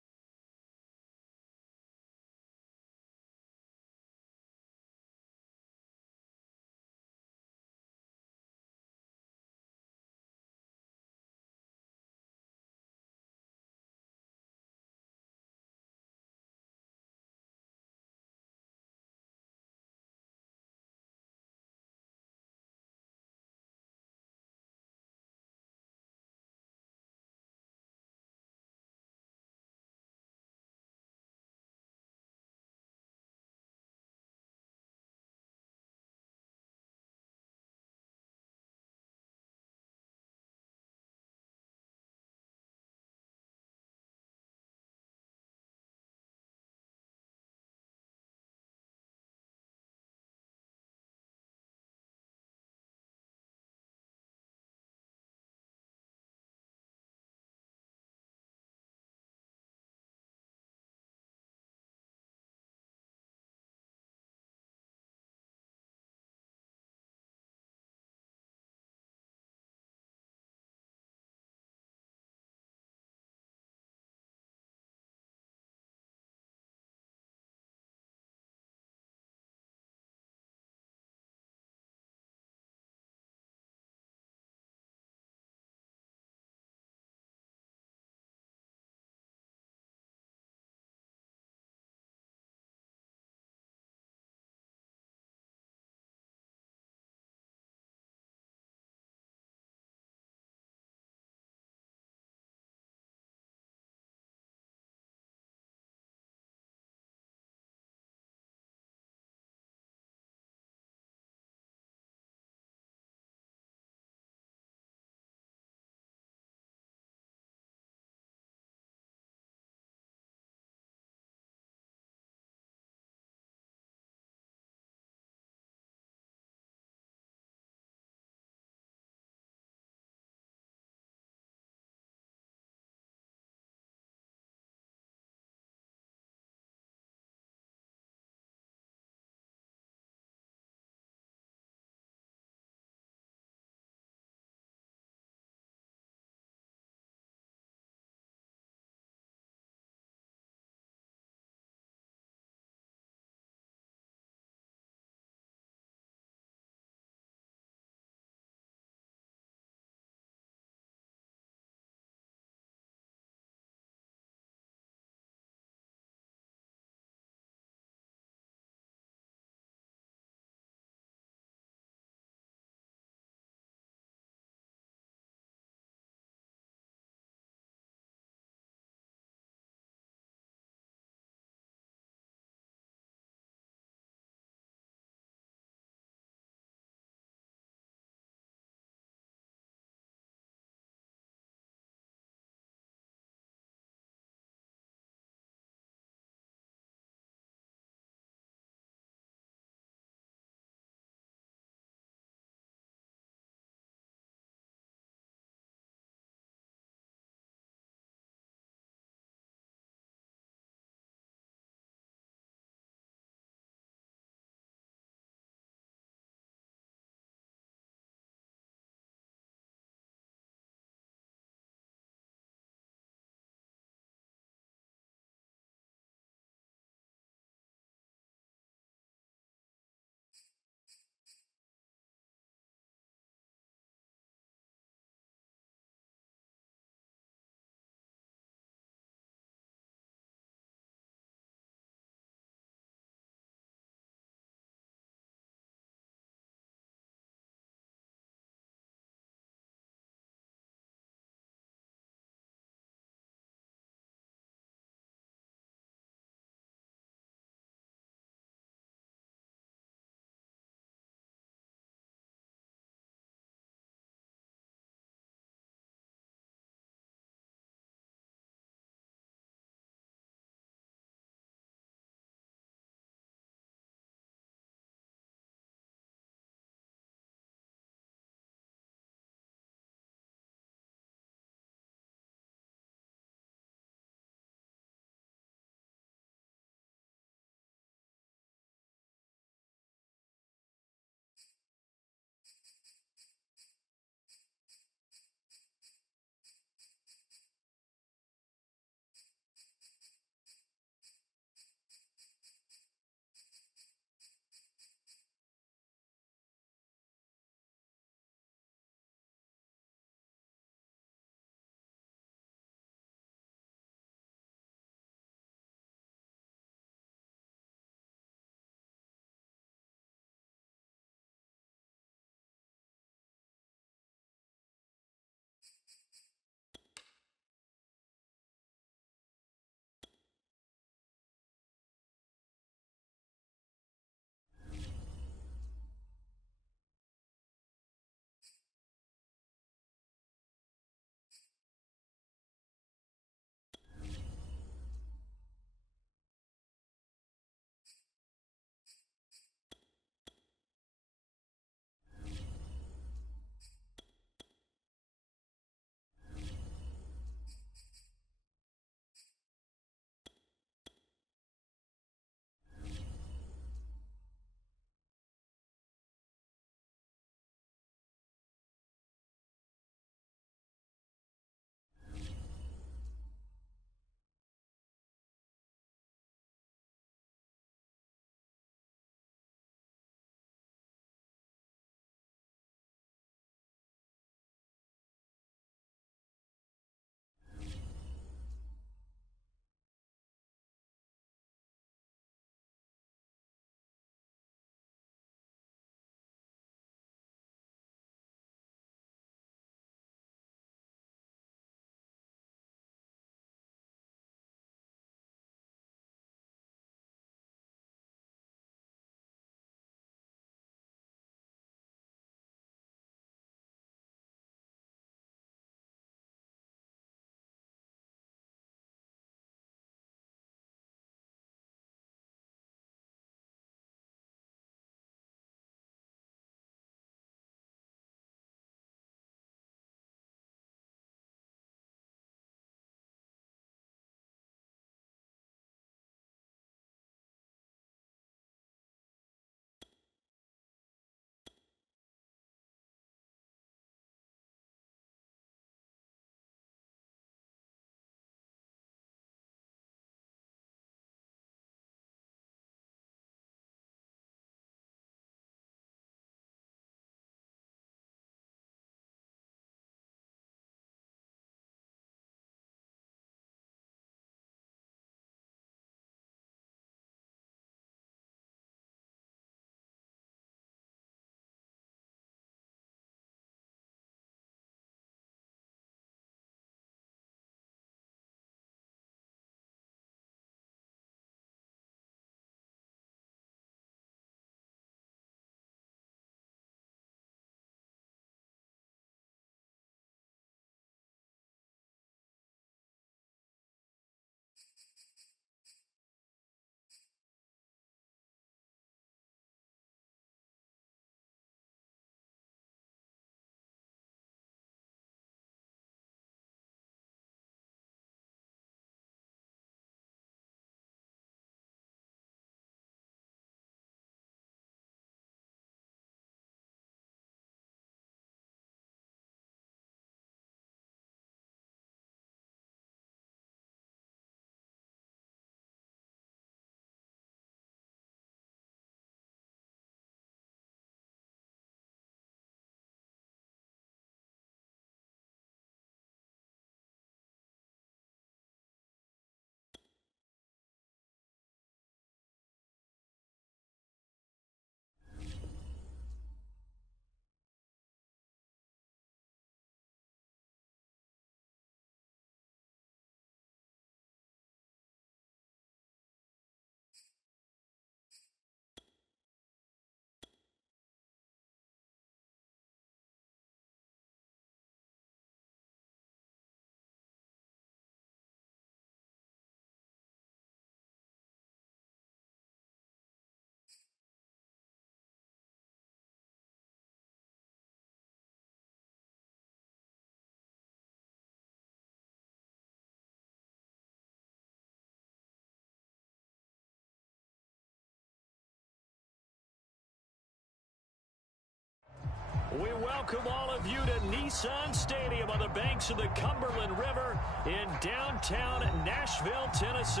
We welcome all of you to Nissan Stadium on the banks of the Cumberland River in downtown Nashville, Tennessee.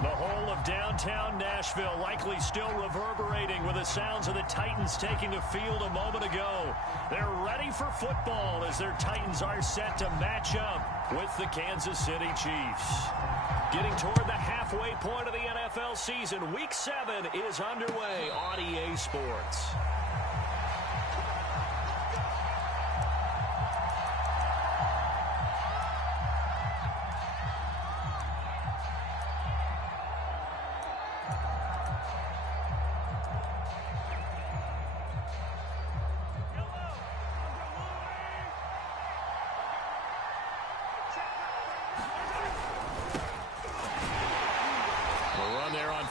The whole of downtown Nashville likely still reverberating with the sounds of the Titans taking the field a moment ago. They're ready for football as their Titans are set to match up with the Kansas City Chiefs. Getting toward the halfway point of the NFL season, Week 7 is underway on EA Sports.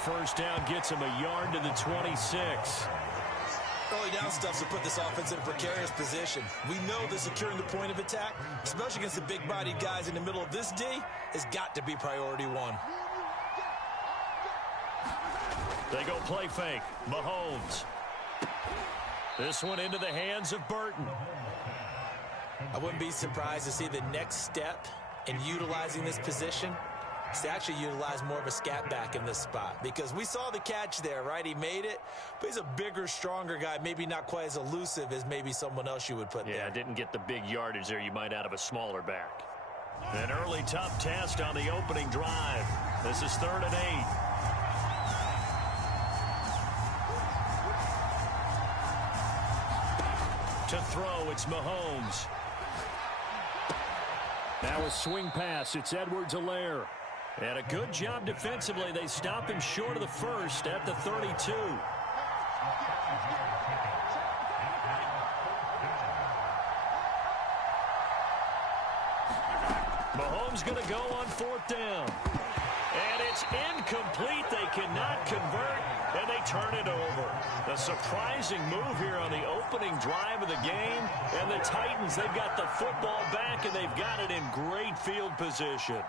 First down gets him a yard to the 26. Early down stuff to put this offense in a precarious position. We know that securing the point of attack, especially against the big-bodied guys in the middle of this D, has got to be priority one. They go play fake. Mahomes. This one into the hands of Burton. I wouldn't be surprised to see the next step in utilizing this position to actually utilize more of a scat back in this spot, because we saw the catch there, right? He made it, but he's a bigger, stronger guy, maybe not quite as elusive as maybe someone else you would put there. Yeah, didn't get the big yardage there you might out of a smaller back. An early tough test on the opening drive. This is 3rd and 8. To throw, it's Mahomes. Now a swing pass, it's Edwards-Helaire. And a good job defensively. They stop him short of the first at the 32. Mahomes going to go on 4th down. And it's incomplete. They cannot convert, and they turn it over. A surprising move here on the opening drive of the game. And the Titans, they've got the football back, and they've got it in great field position.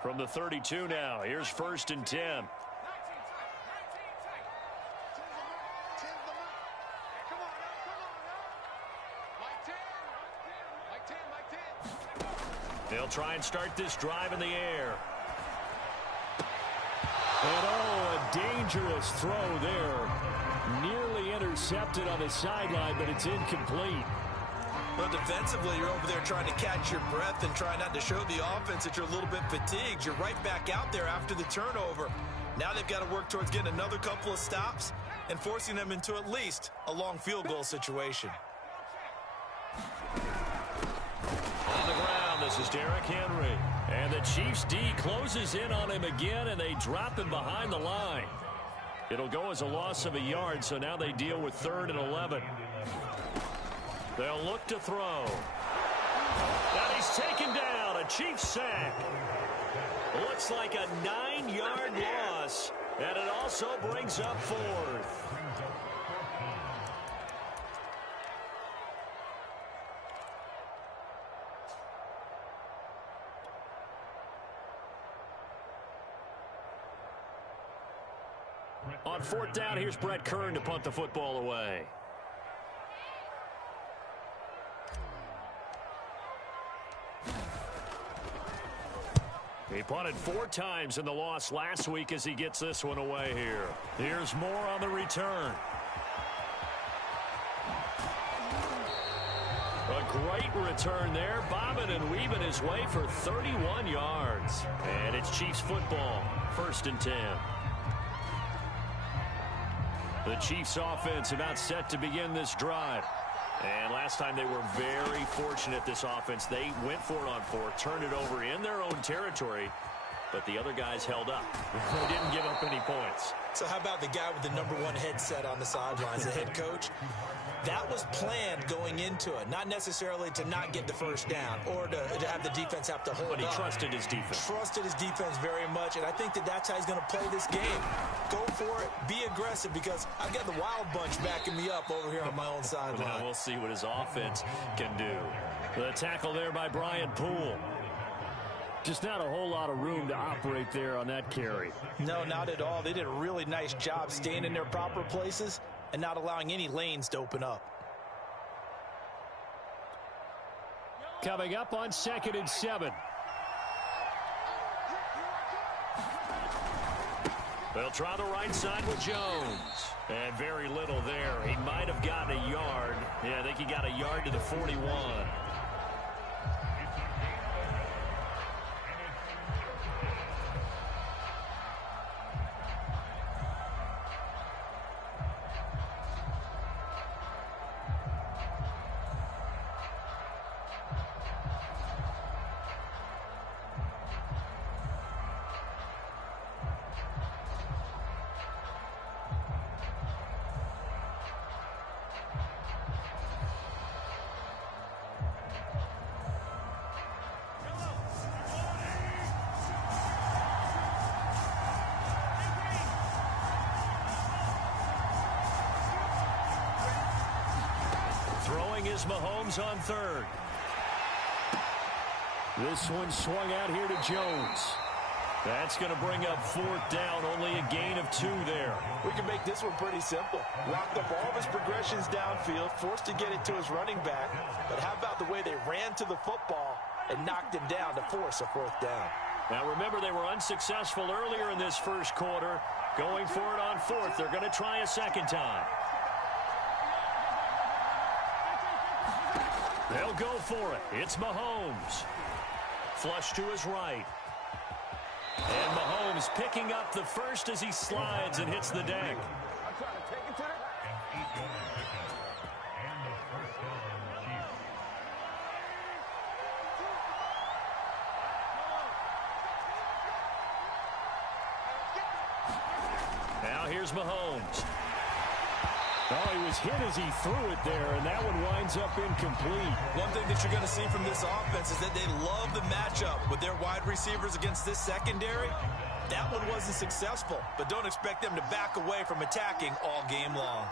From the 32 now, here's 1st and 10. They'll try and start this drive in the air. And a dangerous throw there. Nearly intercepted on the sideline, but it's incomplete. Well, defensively, you're over there trying to catch your breath and try not to show the offense that you're a little bit fatigued. You're right back out there after the turnover. Now they've got to work towards getting another couple of stops and forcing them into at least a long field goal situation. On the ground, this is Derrick Henry. And the Chiefs D closes in on him again, and they drop him behind the line. It'll go as a loss of a yard, so now they deal with 3rd and 11. They'll look to throw. And he's taken down. A Chiefs sack. Looks like a 9-yard loss. And it also brings up 4th. On 4th down, here's Brett Kern to punt the football away. He punted 4 times in the loss last week as he gets this one away here. Here's more on the return. A great return there, bobbing and weaving his way for 31 yards. And it's Chiefs football, 1st and 10. The Chiefs offense about set to begin this drive. And last time they were very fortunate, this offense. They went for it on 4th, turned it over in their own territory, but the other guys held up. They didn't give up any points. So how about the guy with the #1 headset on the sidelines, the head coach? That was planned going into it, not necessarily to not get the first down or to have the defense have to hold up. But he trusted his defense. Trusted his defense very much, and I think that's how he's going to play this game. Go for it, be aggressive, because I've got the wild bunch backing me up over here on my own sideline. Now we'll see what his offense can do. The tackle there by Brian Poole. Just not a whole lot of room to operate there on that carry. No, not at all. They did a really nice job staying in their proper places and not allowing any lanes to open up. Coming up on 2nd and 7. They'll try the right side with Jones. And very little there. He might have gotten a yard. Yeah, I think he got a yard to the 41. Throwing is Mahomes on 3rd. This one swung out here to Jones. That's going to bring up 4th down. Only a gain of 2 there. We can make this one pretty simple. Locked up all of his progressions downfield, forced to get it to his running back. But how about the way they ran to the football and knocked him down to force a 4th down? Now remember, they were unsuccessful earlier in this first quarter. Going for it on 4th. They're going to try a second time. They'll go for it. It's Mahomes. Flush to his right. And Mahomes picking up the first as he slides and hits the deck. Now here's Mahomes. Oh, he was hit as he threw it there, and that one winds up incomplete. One thing that you're going to see from this offense is that they love the matchup with their wide receivers against this secondary. That one wasn't successful, but don't expect them to back away from attacking all game long.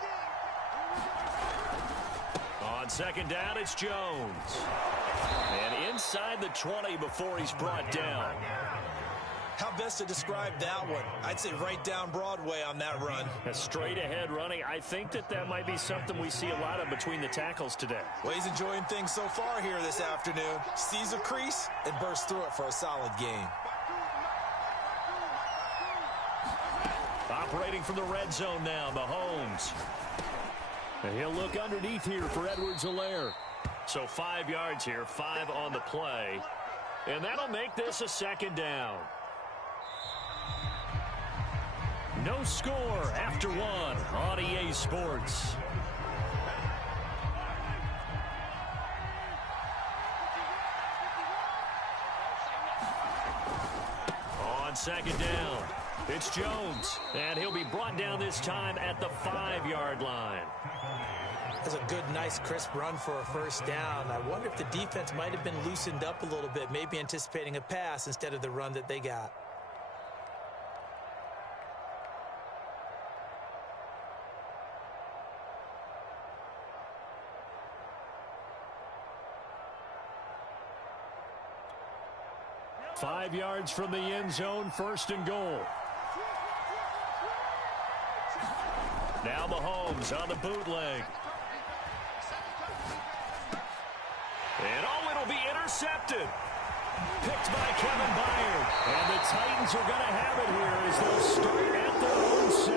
On 2nd down, it's Jones. And inside the 20 before he's brought down. How best to describe that one? I'd say right down Broadway on that run. A straight ahead running. I think that might be something we see a lot of between the tackles today. Well, he's enjoying things so far here this afternoon. Sees a crease and bursts through it for a solid gain. Operating from the red zone now, Mahomes. And he'll look underneath here for Edwards-Helaire. So 5 yards here, 5 on the play. And that'll make this a 2nd down. No score after 1 on EA Sports. On 2nd down, it's Jones. And he'll be brought down this time at the 5-yard line. That's a good, nice, crisp run for a first down. I wonder if the defense might have been loosened up a little bit, maybe anticipating a pass instead of the run that they got. Five yards from the end zone, 1st and goal. Now Mahomes on the bootleg. And it'll be intercepted. Picked by Kevin Byard. And the Titans are going to have it here as they'll start at their own 7.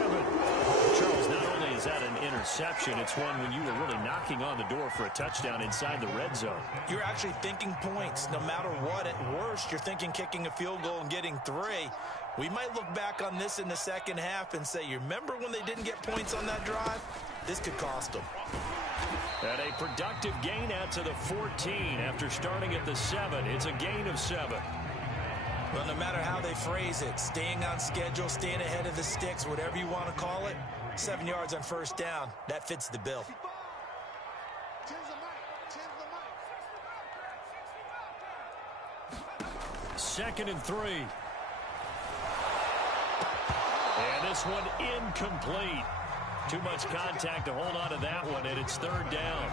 Charles, not only is that an interception, it's one when you were really knocking on the door for a touchdown inside the red zone. You're actually thinking points. No matter what, at worst, you're thinking kicking a field goal and getting 3. We might look back on this in the second half and say, you remember when they didn't get points on that drive? This could cost them. And a productive gain out to the 14 after starting at the 7. It's a gain of 7. Well, no matter how they phrase it, staying on schedule, staying ahead of the sticks, whatever you want to call it, 7 yards on first down, that fits the bill. Second and 3. And this one incomplete. Too much contact to hold on to that one, and it's third down.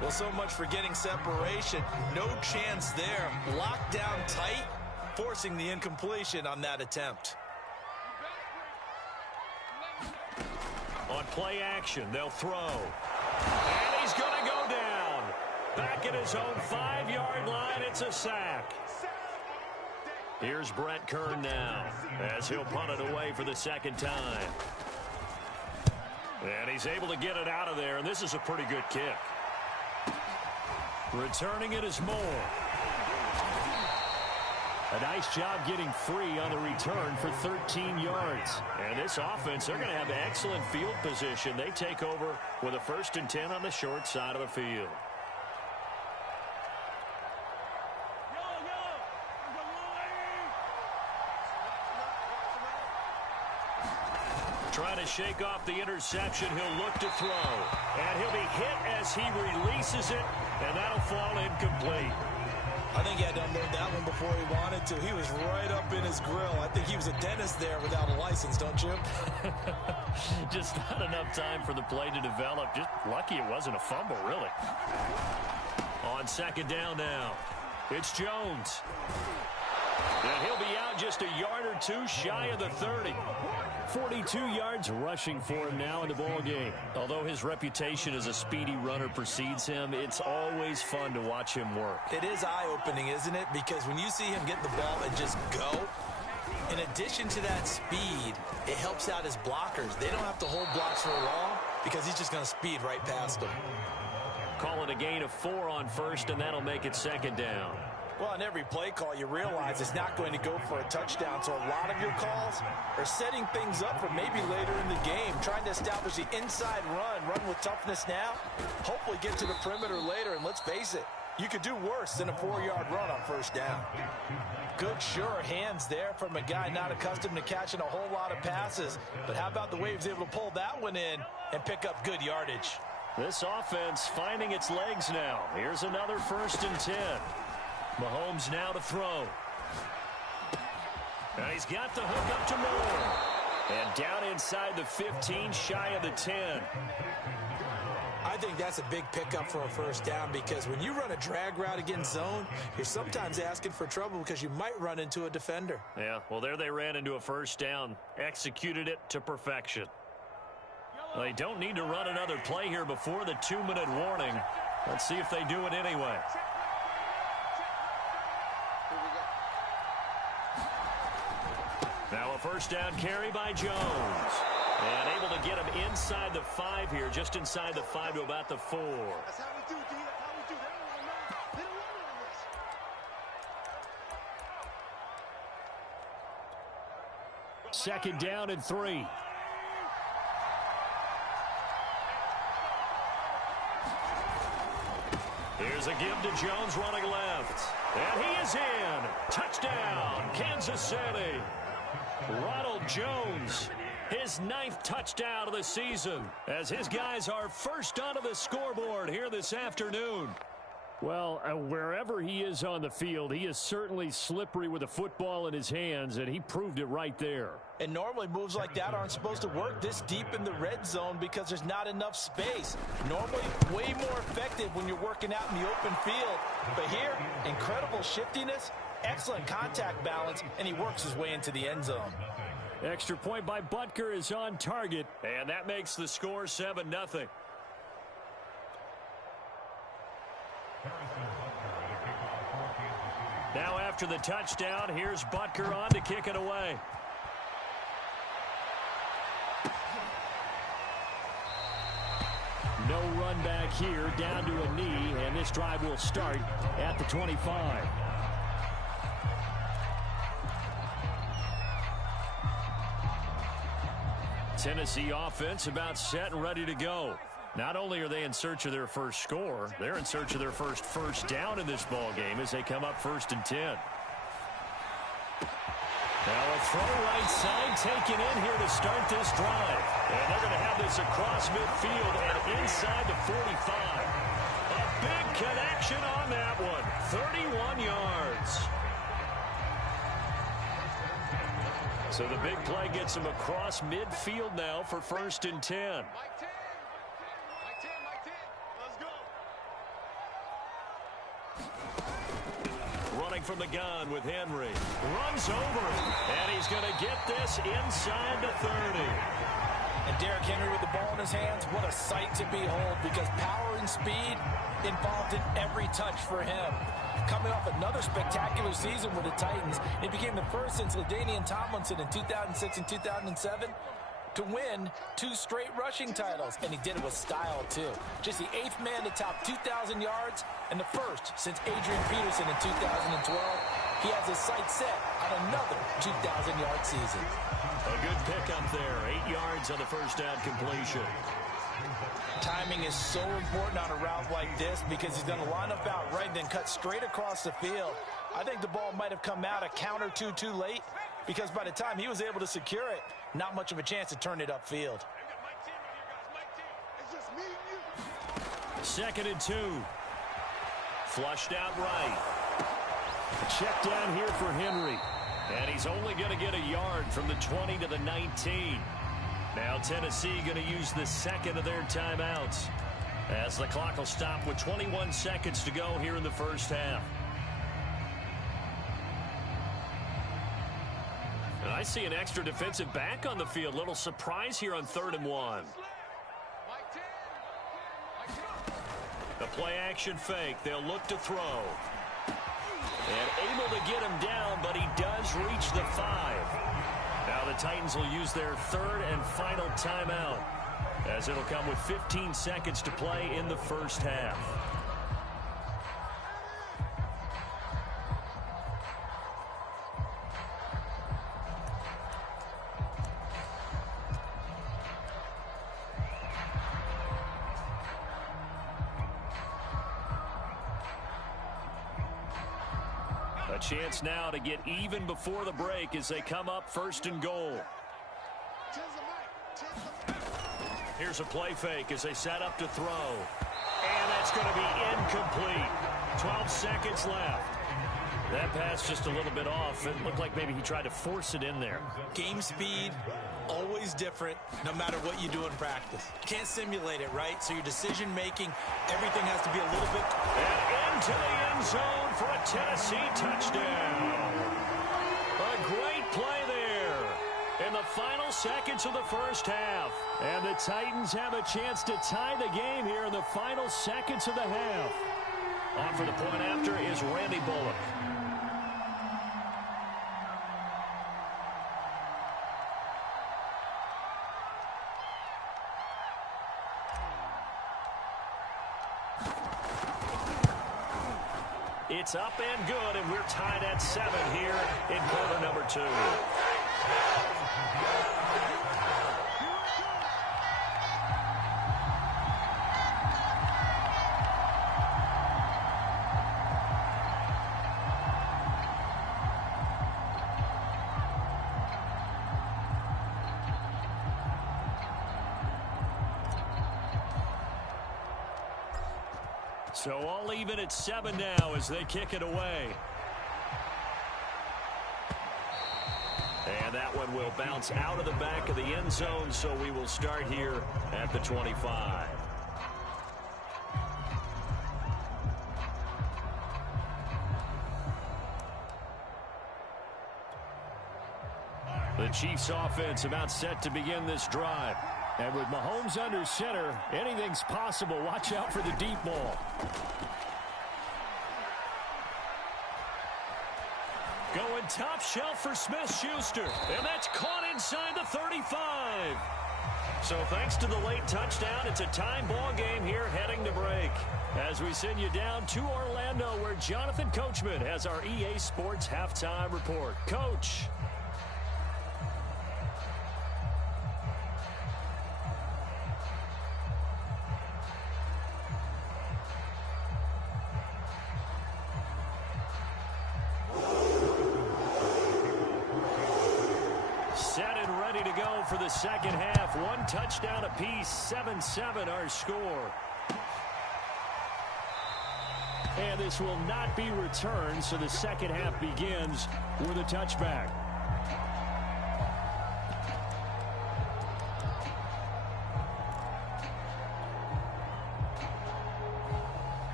Well, so much for getting separation. No chance there. Locked down tight, forcing the incompletion on that attempt. On play action, they'll throw. And he's going to go down. Back at his own 5-yard line, it's a sack. Here's Brett Kern now, as he'll punt it away for the second time. And he's able to get it out of there, and this is a pretty good kick. Returning it is Moore. A nice job getting free on the return for 13 yards. And this offense, they're going to have excellent field position. They take over with a 1st and 10 on the short side of the field. Trying to shake off the interception. He'll look to throw. And he'll be hit as he releases it. And that'll fall incomplete. I think he had to unload that one before he wanted to. He was right up in his grill. I think he was a dentist there without a license, don't you? Just not enough time for the play to develop. Just lucky it wasn't a fumble, really. On second down now, it's Jones. And he'll be out just a yard or two shy of the 30. 42 yards rushing for him now in the ball game. Although his reputation as a speedy runner precedes him, it's always fun to watch him work. It is eye-opening, isn't it? Because when you see him get the ball and just go, in addition to that speed, it helps out his blockers. They don't have to hold blocks for long because he's just going to speed right past them. Call it a gain of 4 on first, and that'll make it second down. Well, on every play call, you realize it's not going to go for a touchdown. So a lot of your calls are setting things up for maybe later in the game, trying to establish the inside run with toughness now, hopefully get to the perimeter later. And let's face it, you could do worse than a 4-yard run on first down. Good, sure hands there from a guy not accustomed to catching a whole lot of passes. But how about the way he was able to pull that one in and pick up good yardage? This offense finding its legs now. Here's another 1st and 10. Mahomes now to throw. And he's got the hook up to Moore. And down inside the 15, shy of the 10. I think that's a big pickup for a first down because when you run a drag route against zone, you're sometimes asking for trouble because you might run into a defender. Yeah, well, there they ran into a first down. Executed it to perfection. Well, they don't need to run another play here before the 2-minute warning. Let's see if they do it anyway. Now a first down carry by Jones. And able to get him inside the 5 here, just inside the 5 to about the 4. That's how we do, D. That's how we do. They don't run on this. Second down and 3. Here's a give to Jones running left. And he is in. Touchdown, Kansas City. Ronald Jones, his 9th touchdown of the season, as his guys are first onto the scoreboard here this afternoon. Well, wherever he is on the field, he is certainly slippery with a football in his hands, and he proved it right there. And normally moves like that aren't supposed to work this deep in the red zone because there's not enough space. Normally way more effective when you're working out in the open field. But here, incredible shiftiness, excellent contact balance, and he works his way into the end zone. Extra point by Butker is on target, and that makes the score 7-0. Now after the touchdown, here's Butker on to kick it away. No run back here, down to a knee, and this drive will start at the 25. Tennessee offense about set and ready to go. Not only are they in search of their first score, they're in search of their first down in this ball game as they come up 1st and 10. Now a throw right side taken in here to start this drive. And they're going to have this across midfield and inside the 45. A big connection on that one. 31 yards. So the big play gets him across midfield now for 1st and 10. Mike 10. Mike 10. Mike 10. Let's go. Running from the gun with Henry. Runs over him. And he's going to get this inside the 30. And Derrick Henry with the ball in his hands, what a sight to behold, because power and speed involved in every touch for him. Coming off another spectacular season with the Titans, it became the first since LaDainian Tomlinson in 2006 and 2007 to win 2 straight rushing titles, and he did it with style too. Just the 8th man to top 2,000 yards and the first since Adrian Peterson in 2012. He has his sights set on another 2,000-yard season. A good pickup there. 8 yards on the first down completion. Timing is so important on a route like this because he's going to line up out right and then cut straight across the field. I think the ball might have come out a count or two too late because by the time he was able to secure it, not much of a chance to turn it upfield. It's just me and you. 2nd and 2. Flushed out right. Check down here for Henry. And he's only going to get a yard from the 20 to the 19. Now Tennessee going to use the second of their timeouts as the clock will stop with 21 seconds to go here in the first half. And I see an extra defensive back on the field. Little surprise here on 3rd and 1. The play action fake. They'll look to throw. And able to get him down, but he does reach the 5. Now the Titans will use their 3rd and final timeout as it'll come with 15 seconds to play in the first half. A chance now to get even before the break as they come up 1st and goal. Here's a play fake as they set up to throw. And that's going to be incomplete. 12 seconds left. That pass just a little bit off. It looked like maybe he tried to force it in there. Game speed, always different, no matter what you do in practice. You can't simulate it, right? So your decision-making, everything has to be a little bit... And into the end zone for a Tennessee touchdown. A great play there in the final seconds of the first half. And the Titans have a chance to tie the game here in the final seconds of the half. On for the point after is Randy Bullock. It's up and good, and we're tied at 7 here in quarter number 2. So all even at 7 now as they kick it away. And that one will bounce out of the back of the end zone, so we will start here at the 25. The Chiefs offense about set to begin this drive. And with Mahomes under center, anything's possible. Watch out for the deep ball. Going top shelf for Smith-Schuster. And that's caught inside the 35. So thanks to the late touchdown, it's a time ball game here heading to break. As we send you down to Orlando, where Jonathan Coachman has our EA Sports halftime report. Coach. to go for the second half. One touchdown apiece, 7-7 our score. And this will not be returned, so the second half begins with a touchback.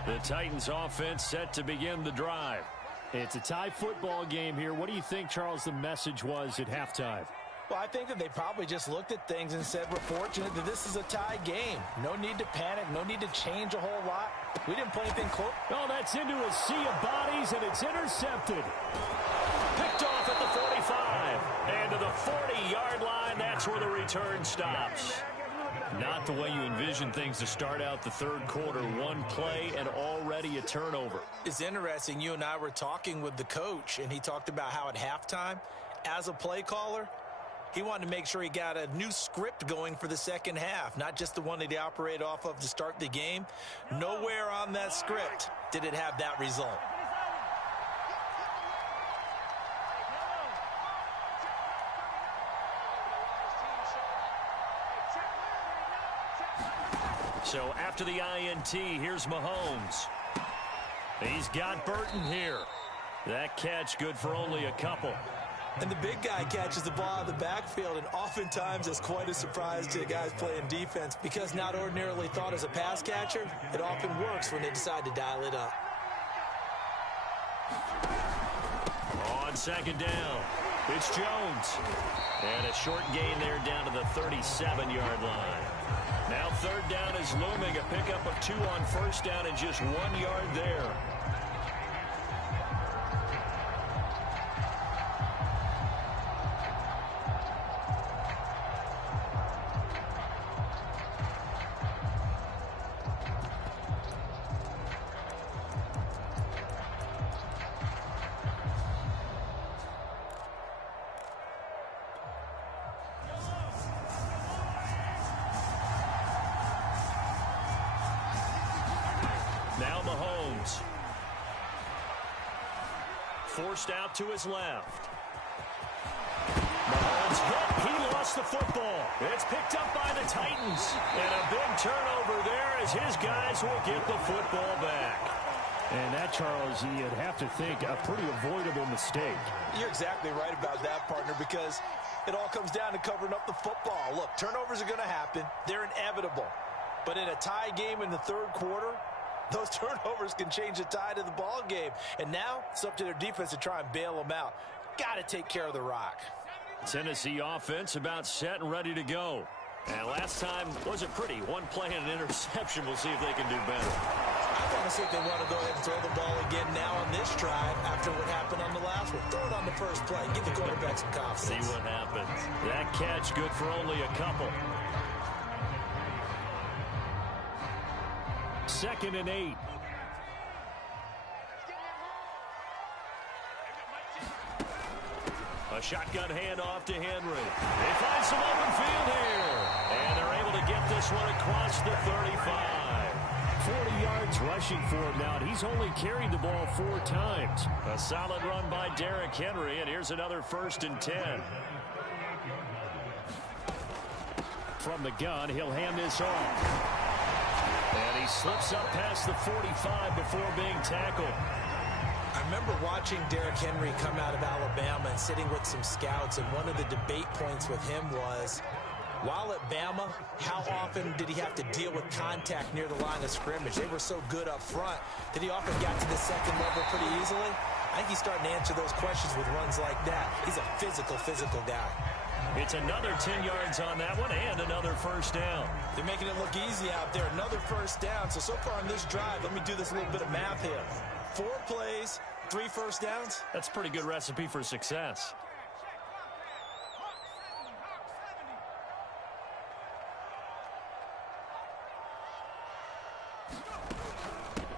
The Titans offense set to begin the drive. It's a tie football game here. What do you think, Charles, the message was at halftime? Well, I think that they probably just looked at things and said, we're fortunate that this is a tie game. No need to panic. No need to change a whole lot. We didn't play anything close. Oh, that's into a sea of bodies, and it's intercepted. Picked off at the 45. And to the 40-yard line, that's where the return stops. Not the way you envision things to start out the third quarter. One play and already a turnover. It's interesting. You and I were talking with the coach, and he talked about how at halftime, as a play caller, he wanted to make sure he got a new script going for the second half, not just the one that he operated off of to start the game. Nowhere on that script did it have that result. So after the INT, here's Mahomes. He's got Burton here. That catch good for only a couple. And the big guy catches the ball out of the backfield, and oftentimes it's quite a surprise to the guys playing defense because not ordinarily thought as a pass catcher, it often works when they decide to dial it up. On second down, it's Jones. And a short gain there down to the 37-yard line. Now third down is looming, a pickup of 2 on first down and just 1 yard there. Now Mahomes. Forced out to his left. Mahomes hit. He lost the football. It's picked up by the Titans. And a big turnover there as his guys will get the football back. And that, Charles, you'd have to think a pretty avoidable mistake. You're exactly right about that, partner, because it all comes down to covering up the football. Look, turnovers are going to happen. They're inevitable. But in a tie game in the third quarter, those turnovers can change the tide of the ball game. And now it's up to their defense to try and bail them out. Got to take care of the rock. Tennessee offense about set and ready to go. And last time wasn't pretty. One play and an interception. We'll see if they can do better. I want to see if they want to go ahead and throw the ball again now on this drive after what happened on the last one. Throw it on the first play. Give the quarterback some confidence. See what happens. That catch good for only a couple. 2nd and 8. A shotgun handoff to Henry. They find some open field here. And they're able to get this one across the 35. 40 yards rushing for him now, and he's only carried the ball 4 times. A solid run by Derrick Henry, and here's another 1st and 10. From the gun, he'll hand this off. And he slips up past the 45 before being tackled. I remember watching Derrick Henry come out of Alabama and sitting with some scouts, and one of the debate points with him was, while at Bama, how often did he have to deal with contact near the line of scrimmage? They were so good up front that he often got to the second level pretty easily. I think he's starting to answer those questions with runs like that. He's a physical guy. It's another 10 yards on that one and another 1st down. They're making it look easy out there. Another 1st down. So far on this drive, let me do this little bit of math here. 4 plays, 3 1st downs. That's a pretty good recipe for success.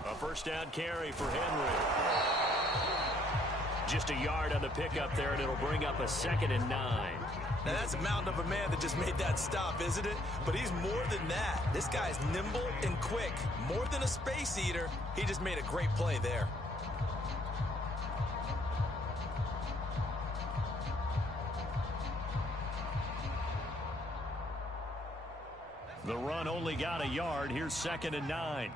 A 1st down carry for Henry. Just a yard on the pickup there, and it'll bring up a 2nd and 9. Now, that's a mountain of a man that just made that stop, isn't it? But he's more than that. This guy's nimble and quick. More than a space eater, he just made a great play there. The run only got a yard. Here's 2nd and 9.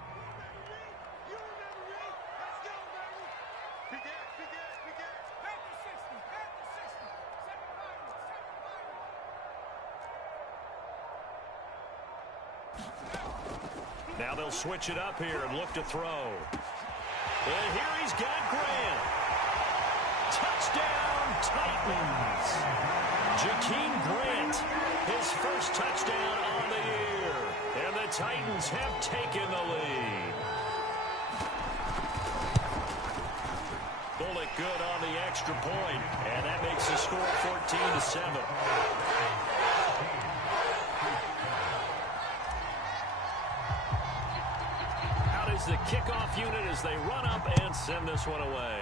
Now they'll switch it up here and look to throw. And here he's got Grant. Touchdown, Titans. Jakeem Grant, his first touchdown on the year. And the Titans have taken the lead. Bullock good on the extra point, and that makes the score 14-7. Is the kickoff unit as they run up and send this one away.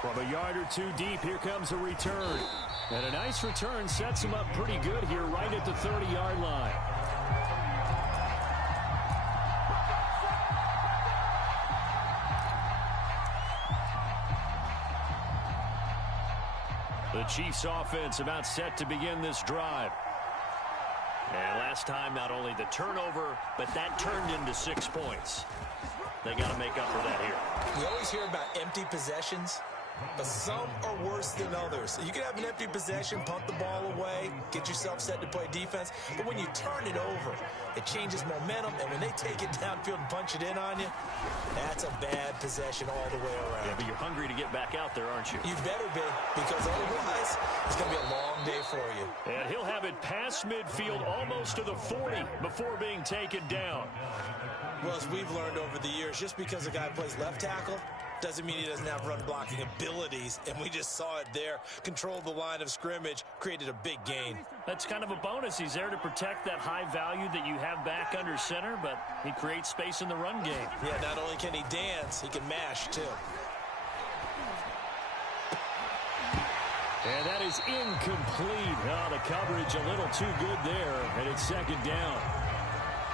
From a yard or two deep, here comes a return. And a nice return sets them up pretty good here right at the 30-yard line. The Chiefs offense about set to begin this drive. And last time, not only the turnover, but that turned into 6 points. They got to make up for that here. We always hear about empty possessions, but some are worse than others. You can have an empty possession, punt the ball away, get yourself set to play defense, but when you turn it over, it changes momentum, and when they take it downfield and punch it in on you, that's a bad possession all the way around. Yeah, but you're hungry to get back out there, aren't you? You better be, because otherwise, it's going to be a long day for you. And he'll have it past midfield almost to the 40 before being taken down. Well, as we've learned over the years, just because a guy plays left tackle doesn't mean he doesn't have run-blocking abilities, and we just saw it there. Controlled the line of scrimmage, created a big gain. That's kind of a bonus. He's there to protect that high value that you have back under center, but he creates space in the run game. Yeah, not only can he dance, he can mash, too. And that is incomplete. Oh, the coverage a little too good there, and it's 2nd down.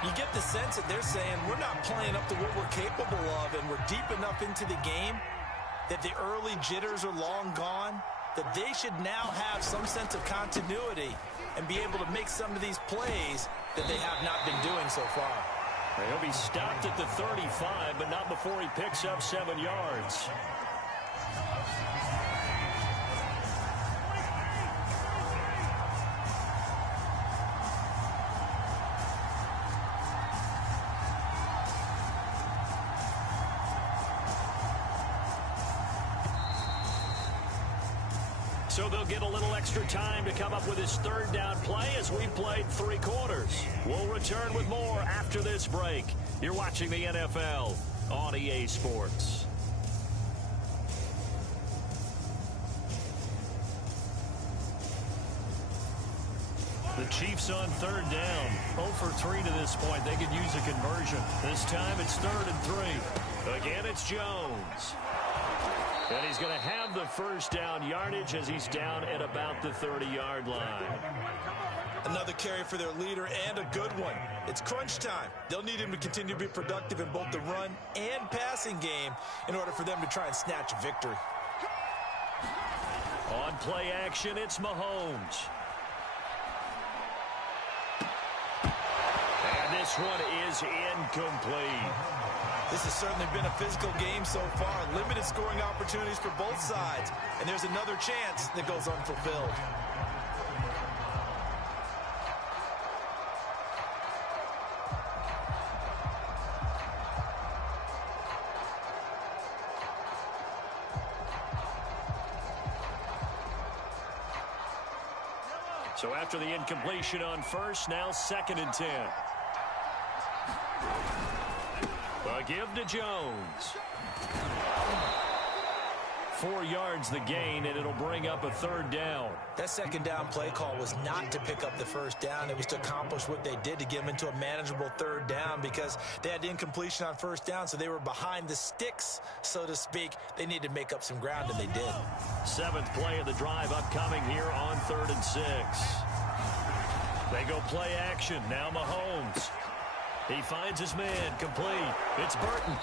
You get the sense that they're saying we're not playing up to what we're capable of, and we're deep enough into the game that the early jitters are long gone, that they should now have some sense of continuity and be able to make some of these plays that they have not been doing so far. He'll be stopped at the 35, but not before he picks up 7 yards. So they'll get a little extra time to come up with his 3rd down play as we played 3 quarters. We'll return with more after this break. You're watching the NFL on EA Sports. The Chiefs on 3rd down. 0 for 3 to this point. They could use a conversion. This time it's 3rd and 3. Again, it's Jones. And he's going to have the first down yardage as he's down at about the 30-yard line. Another carry for their leader and a good one. It's crunch time. They'll need him to continue to be productive in both the run and passing game in order for them to try and snatch a victory. On play action, it's Mahomes. And this one is incomplete. This has certainly been a physical game so far. Limited scoring opportunities for both sides. And there's another chance that goes unfulfilled. So after the incompletion on first, now 2nd and 10. A give to Jones. 4 yards the gain, and it'll bring up a 3rd down. That 2nd down play call was not to pick up the 1st down. It was to accomplish what they did to get them into a manageable 3rd down because they had incompletion on 1st down, so they were behind the sticks, so to speak. They needed to make up some ground, and they did. 7th play of the drive upcoming here on 3rd and 6. They go play action. Now Mahomes. He finds his man, complete. It's Burton.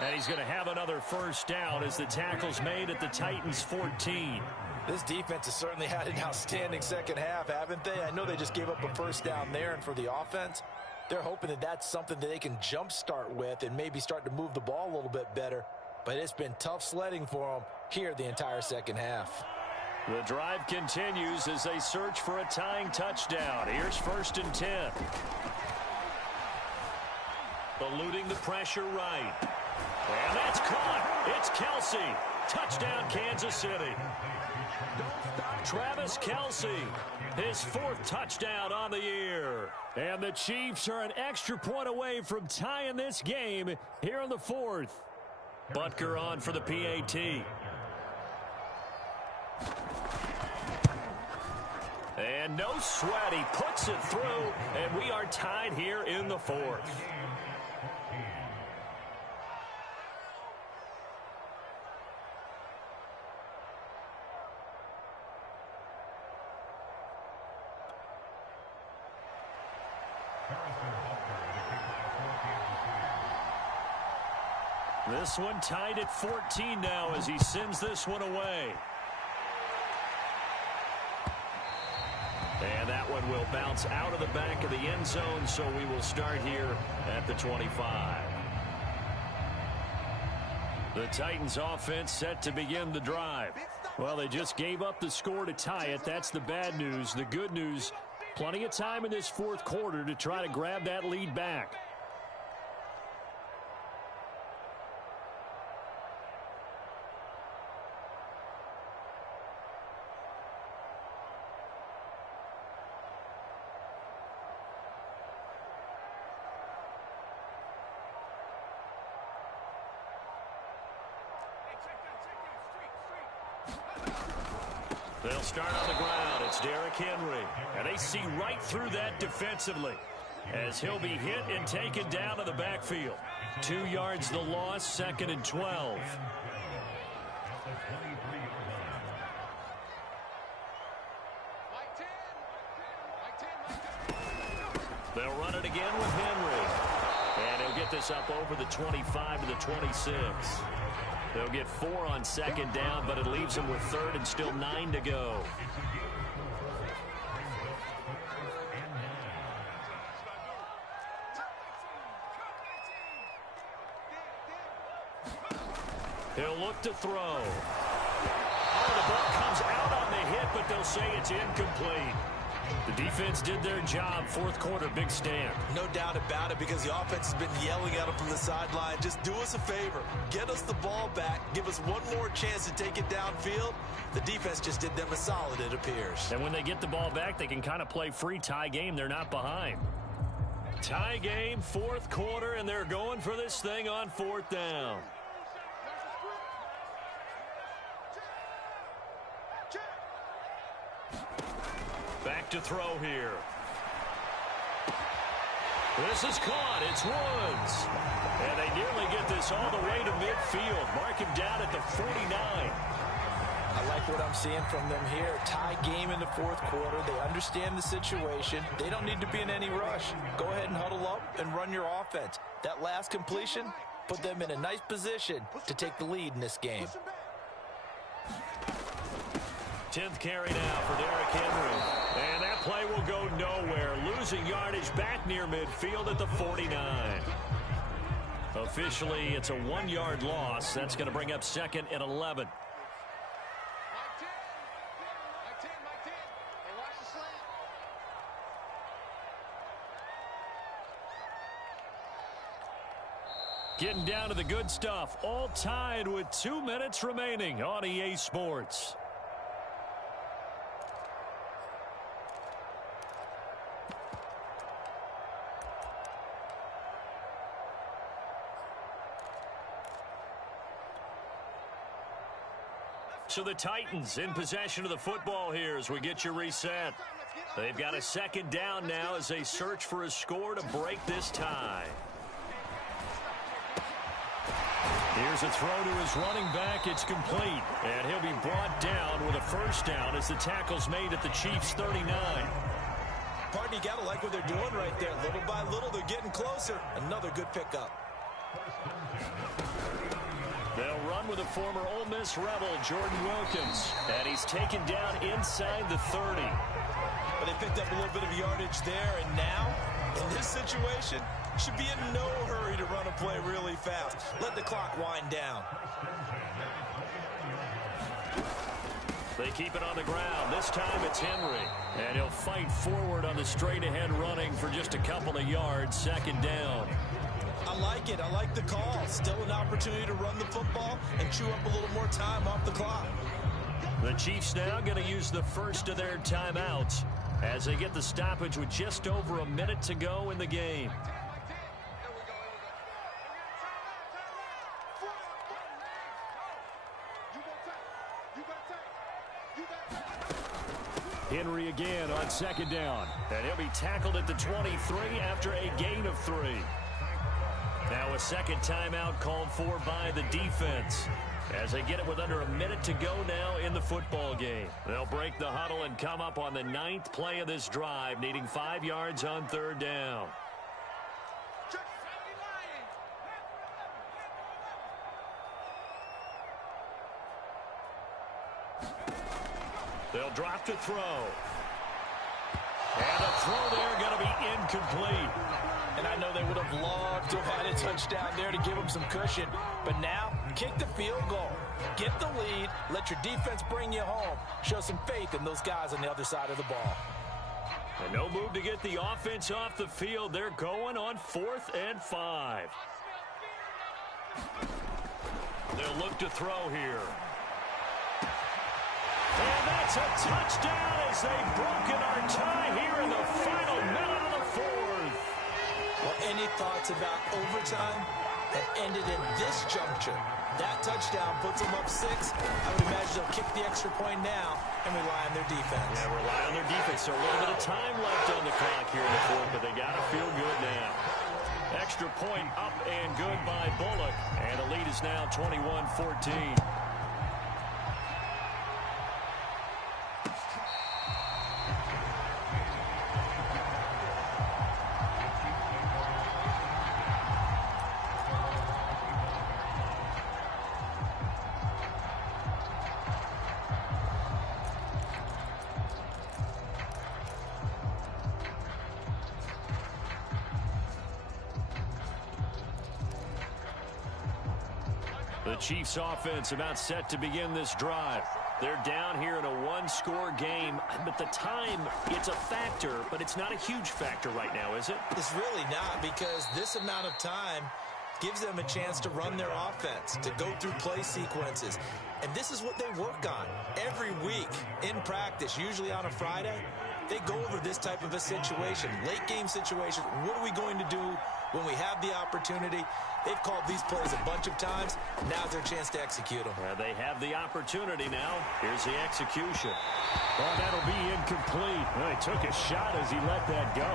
And he's going to have another 1st down as the tackle's made at the Titans' 14. This defense has certainly had an outstanding second half, haven't they? I know they just gave up a first down there, and for the offense, they're hoping that that's something that they can jumpstart with and maybe start to move the ball a little bit better. But it's been tough sledding for them here the entire second half. The drive continues as they search for a tying touchdown. Here's 1st and 10. Eluding the pressure right. And that's caught. It's Kelsey. Touchdown, Kansas City. Travis Kelsey, his 4th touchdown on the year. And the Chiefs are an extra point away from tying this game here in the 4th. Butker on for the PAT. And no sweat, he puts it through, and we are tied here in the 4th. This one tied at 14 now as he sends this one away. And that one will bounce out of the back of the end zone, so we will start here at the 25. The Titans offense set to begin the drive. Well, they just gave up the score to tie it. That's the bad news. The good news, plenty of time in this 4th quarter to try to grab that lead back. They'll start on the ground. It's Derrick Henry. And they see right through that defensively as he'll be hit and taken down to the backfield. 2 yards the loss, 2nd and 12. They'll run it again with Henry. And he'll get this up over the 25 to the 26. They'll get 4 on 2nd down, but it leaves them with 3rd and still 9 to go. He'll look to throw. Oh, the ball comes out on the hit, but they'll say it's incomplete. The defense did their job. 4th quarter, big stand. No doubt about it, because the offense has been yelling at them from the sideline. Just do us a favor. Get us the ball back. Give us one more chance to take it downfield. The defense just did them a solid, it appears. And when they get the ball back, they can kind of play free tie game. They're not behind. Tie game, 4th quarter, and they're going for this thing on 4th down. Back to throw here. This is caught. It's Woods. And they nearly get this all the way to midfield. Mark him down at the 49. I like what I'm seeing from them here. Tie game in the 4th quarter. They understand the situation. They don't need to be in any rush. Go ahead and huddle up and run your offense. That last completion put them in a nice position to take the lead in this game. 10th carry now for Derrick Henry. And that play will go nowhere. Losing yardage back near midfield at the 49. Officially, it's a 1-yard loss. That's going to bring up 2nd and 11. Getting down to the good stuff. All tied with 2 minutes remaining on EA Sports. So the Titans in possession of the football here as we get you reset. They've got a 2nd down now as they search for a score to break this tie. Here's a throw to his running back. It's complete. And he'll be brought down with a 1st down as the tackle's made at the Chiefs' 39. Partner, you got to like what they're doing right there. Little by little, they're getting closer. Another good pickup. They'll run with a former Ole Miss Rebel, Jordan Wilkins. And he's taken down inside the 30. But they picked up a little bit of yardage there, and now, in this situation, should be in no hurry to run a play really fast. Let the clock wind down. They keep it on the ground. This time it's Henry. And he'll fight forward on the straight-ahead running for just a couple of yards. Second down. I like it. I like the call. Still an opportunity to run the football and chew up a little more time off the clock. The Chiefs now going to use the first of their timeouts as they get the stoppage with just over a minute to go in the game. Henry again on second down. And he'll be tackled at the 23 after a gain of 3. Now a second timeout called for by the defense as they get it with under a minute to go now in the football game. They'll break the huddle and come up on the 9th play of this drive, needing 5 yards on third down. They'll drop to throw. And the throw there going to be incomplete. And I know they would have loved to have had a touchdown there to give them some cushion. But now, kick the field goal. Get the lead. Let your defense bring you home. Show some faith in those guys on the other side of the ball. And no move to get the offense off the field. They're going on 4th and 5. They'll look to throw here. And that's a touchdown as they've broken our tie here in the final minute of the 4th. Well, any thoughts about overtime have ended in this juncture. That touchdown puts them up 6. I would imagine they'll kick the extra point now and rely on their defense. Yeah, rely on their defense. So a little bit of time left on the clock here in the 4th, but they got to feel good now. Extra point up and good by Bullock. And the lead is now 21-14. The Chiefs offense about set to begin this drive. They're down here in a one-score game, but the time, it's a factor, but it's not a huge factor right now, is it? It's really not, because this amount of time gives them a chance to run their offense, to go through play sequences. And this is what they work on every week in practice, usually on a Friday. They go over this type of a situation, late game situation. What are we going to do when we have the opportunity? They've called these plays a bunch of times. Now's their chance to execute them. They have the opportunity now. Here's the execution. Well, that'll be incomplete. Well, he took a shot as he let that go.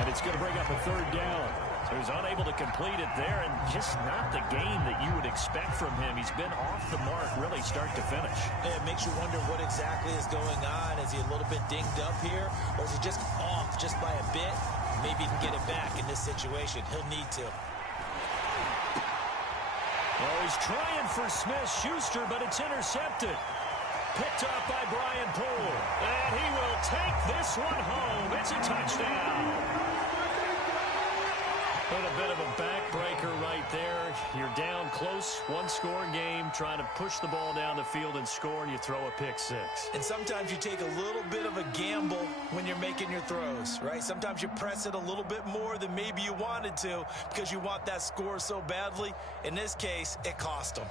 And it's going to bring up a third down. So he's unable to complete it there, and just not the game that you would expect from him. He's been off the mark really start to finish. Yeah, it makes you wonder what exactly is going on. Is he a little bit dinged up here, or is he just off just by a bit? Maybe he can get it back in this situation. He'll need to. Well, he's trying for Smith-Schuster, but it's intercepted. Picked up by Brian Poole. And he will take this one home. It's a touchdown. But a bit of a backbreaker right there. You're down close, one-score game, trying to push the ball down the field and score, and you throw a pick six. And sometimes you take a little bit of a gamble when you're making your throws, right? Sometimes you press it a little bit more than maybe you wanted to because you want that score so badly. In this case, it cost them.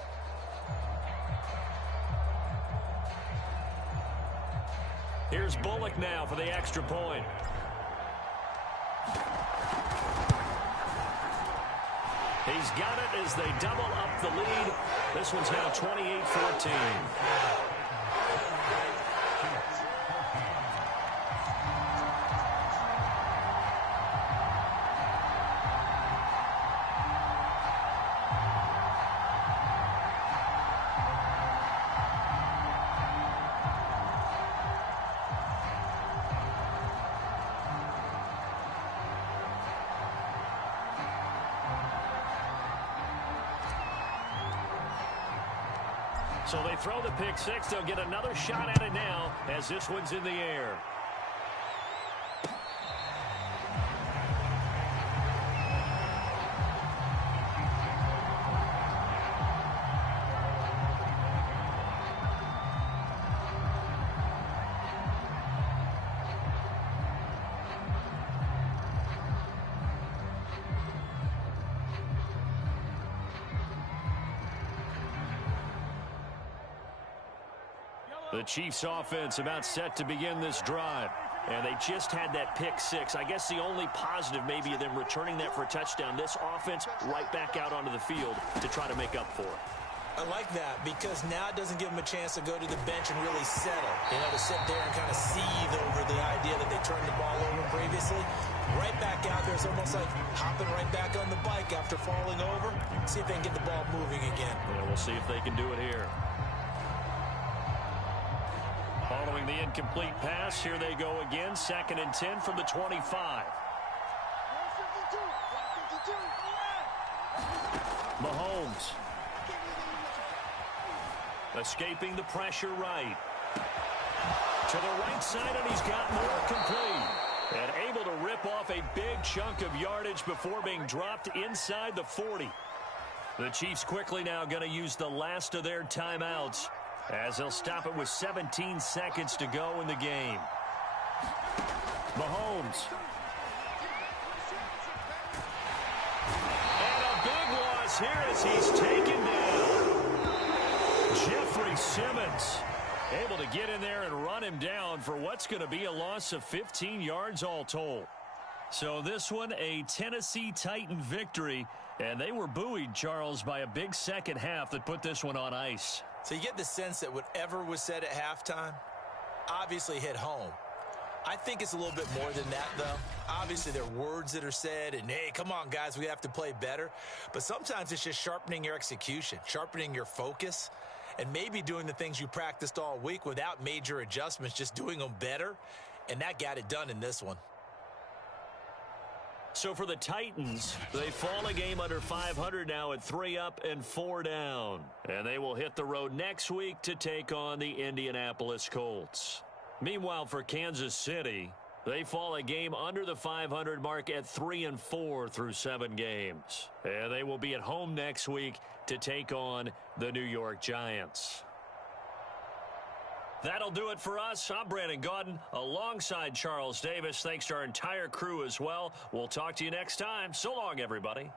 Here's Bullock now for the extra point. He's got it as they double up the lead. This one's now 28-14. So they throw the pick six. They'll get another shot at it now as this one's in the air. The Chiefs offense about set to begin this drive. And they just had that pick six. I guess the only positive maybe of them returning that for a touchdown. This offense right back out onto the field to try to make up for it. I like that because now it doesn't give them a chance to go to the bench and really settle. To sit there and kind of seethe over the idea that they turned the ball over previously. Right back out there. It's almost like hopping right back on the bike after falling over. See if they can get the ball moving again. Yeah, we'll see if they can do it here. Following the incomplete pass, here they go again. 2nd and 10 from the 25. Mahomes. Escaping the pressure right. To the right side, and he's got more complete. And able to rip off a big chunk of yardage before being dropped inside the 40. The Chiefs quickly now going to use the last of their timeouts, as they'll stop it with 17 seconds to go in the game. Mahomes. And a big loss here as he's taken down. Jeffrey Simmons able to get in there and run him down for what's going to be a loss of 15 yards all told. So this one, a Tennessee Titan victory, and they were buoyed, Charles, by a big second half that put this one on ice. So you get the sense that whatever was said at halftime obviously hit home. I think it's a little bit more than that, though. Obviously, there are words that are said, and, hey, come on, guys, we have to play better. But sometimes it's just sharpening your execution, sharpening your focus, and maybe doing the things you practiced all week without major adjustments, just doing them better. And that got it done in this one. So for the Titans, they fall a game under 500 now at 3 up and 4 down. And they will hit the road next week to take on the Indianapolis Colts. Meanwhile, for Kansas City, they fall a game under the 500 mark at 3 and 4 through 7 games. And they will be at home next week to take on the New York Giants. That'll do it for us. I'm Brandon Gaudin alongside Charles Davis. Thanks to our entire crew as well. We'll talk to you next time. So long, everybody.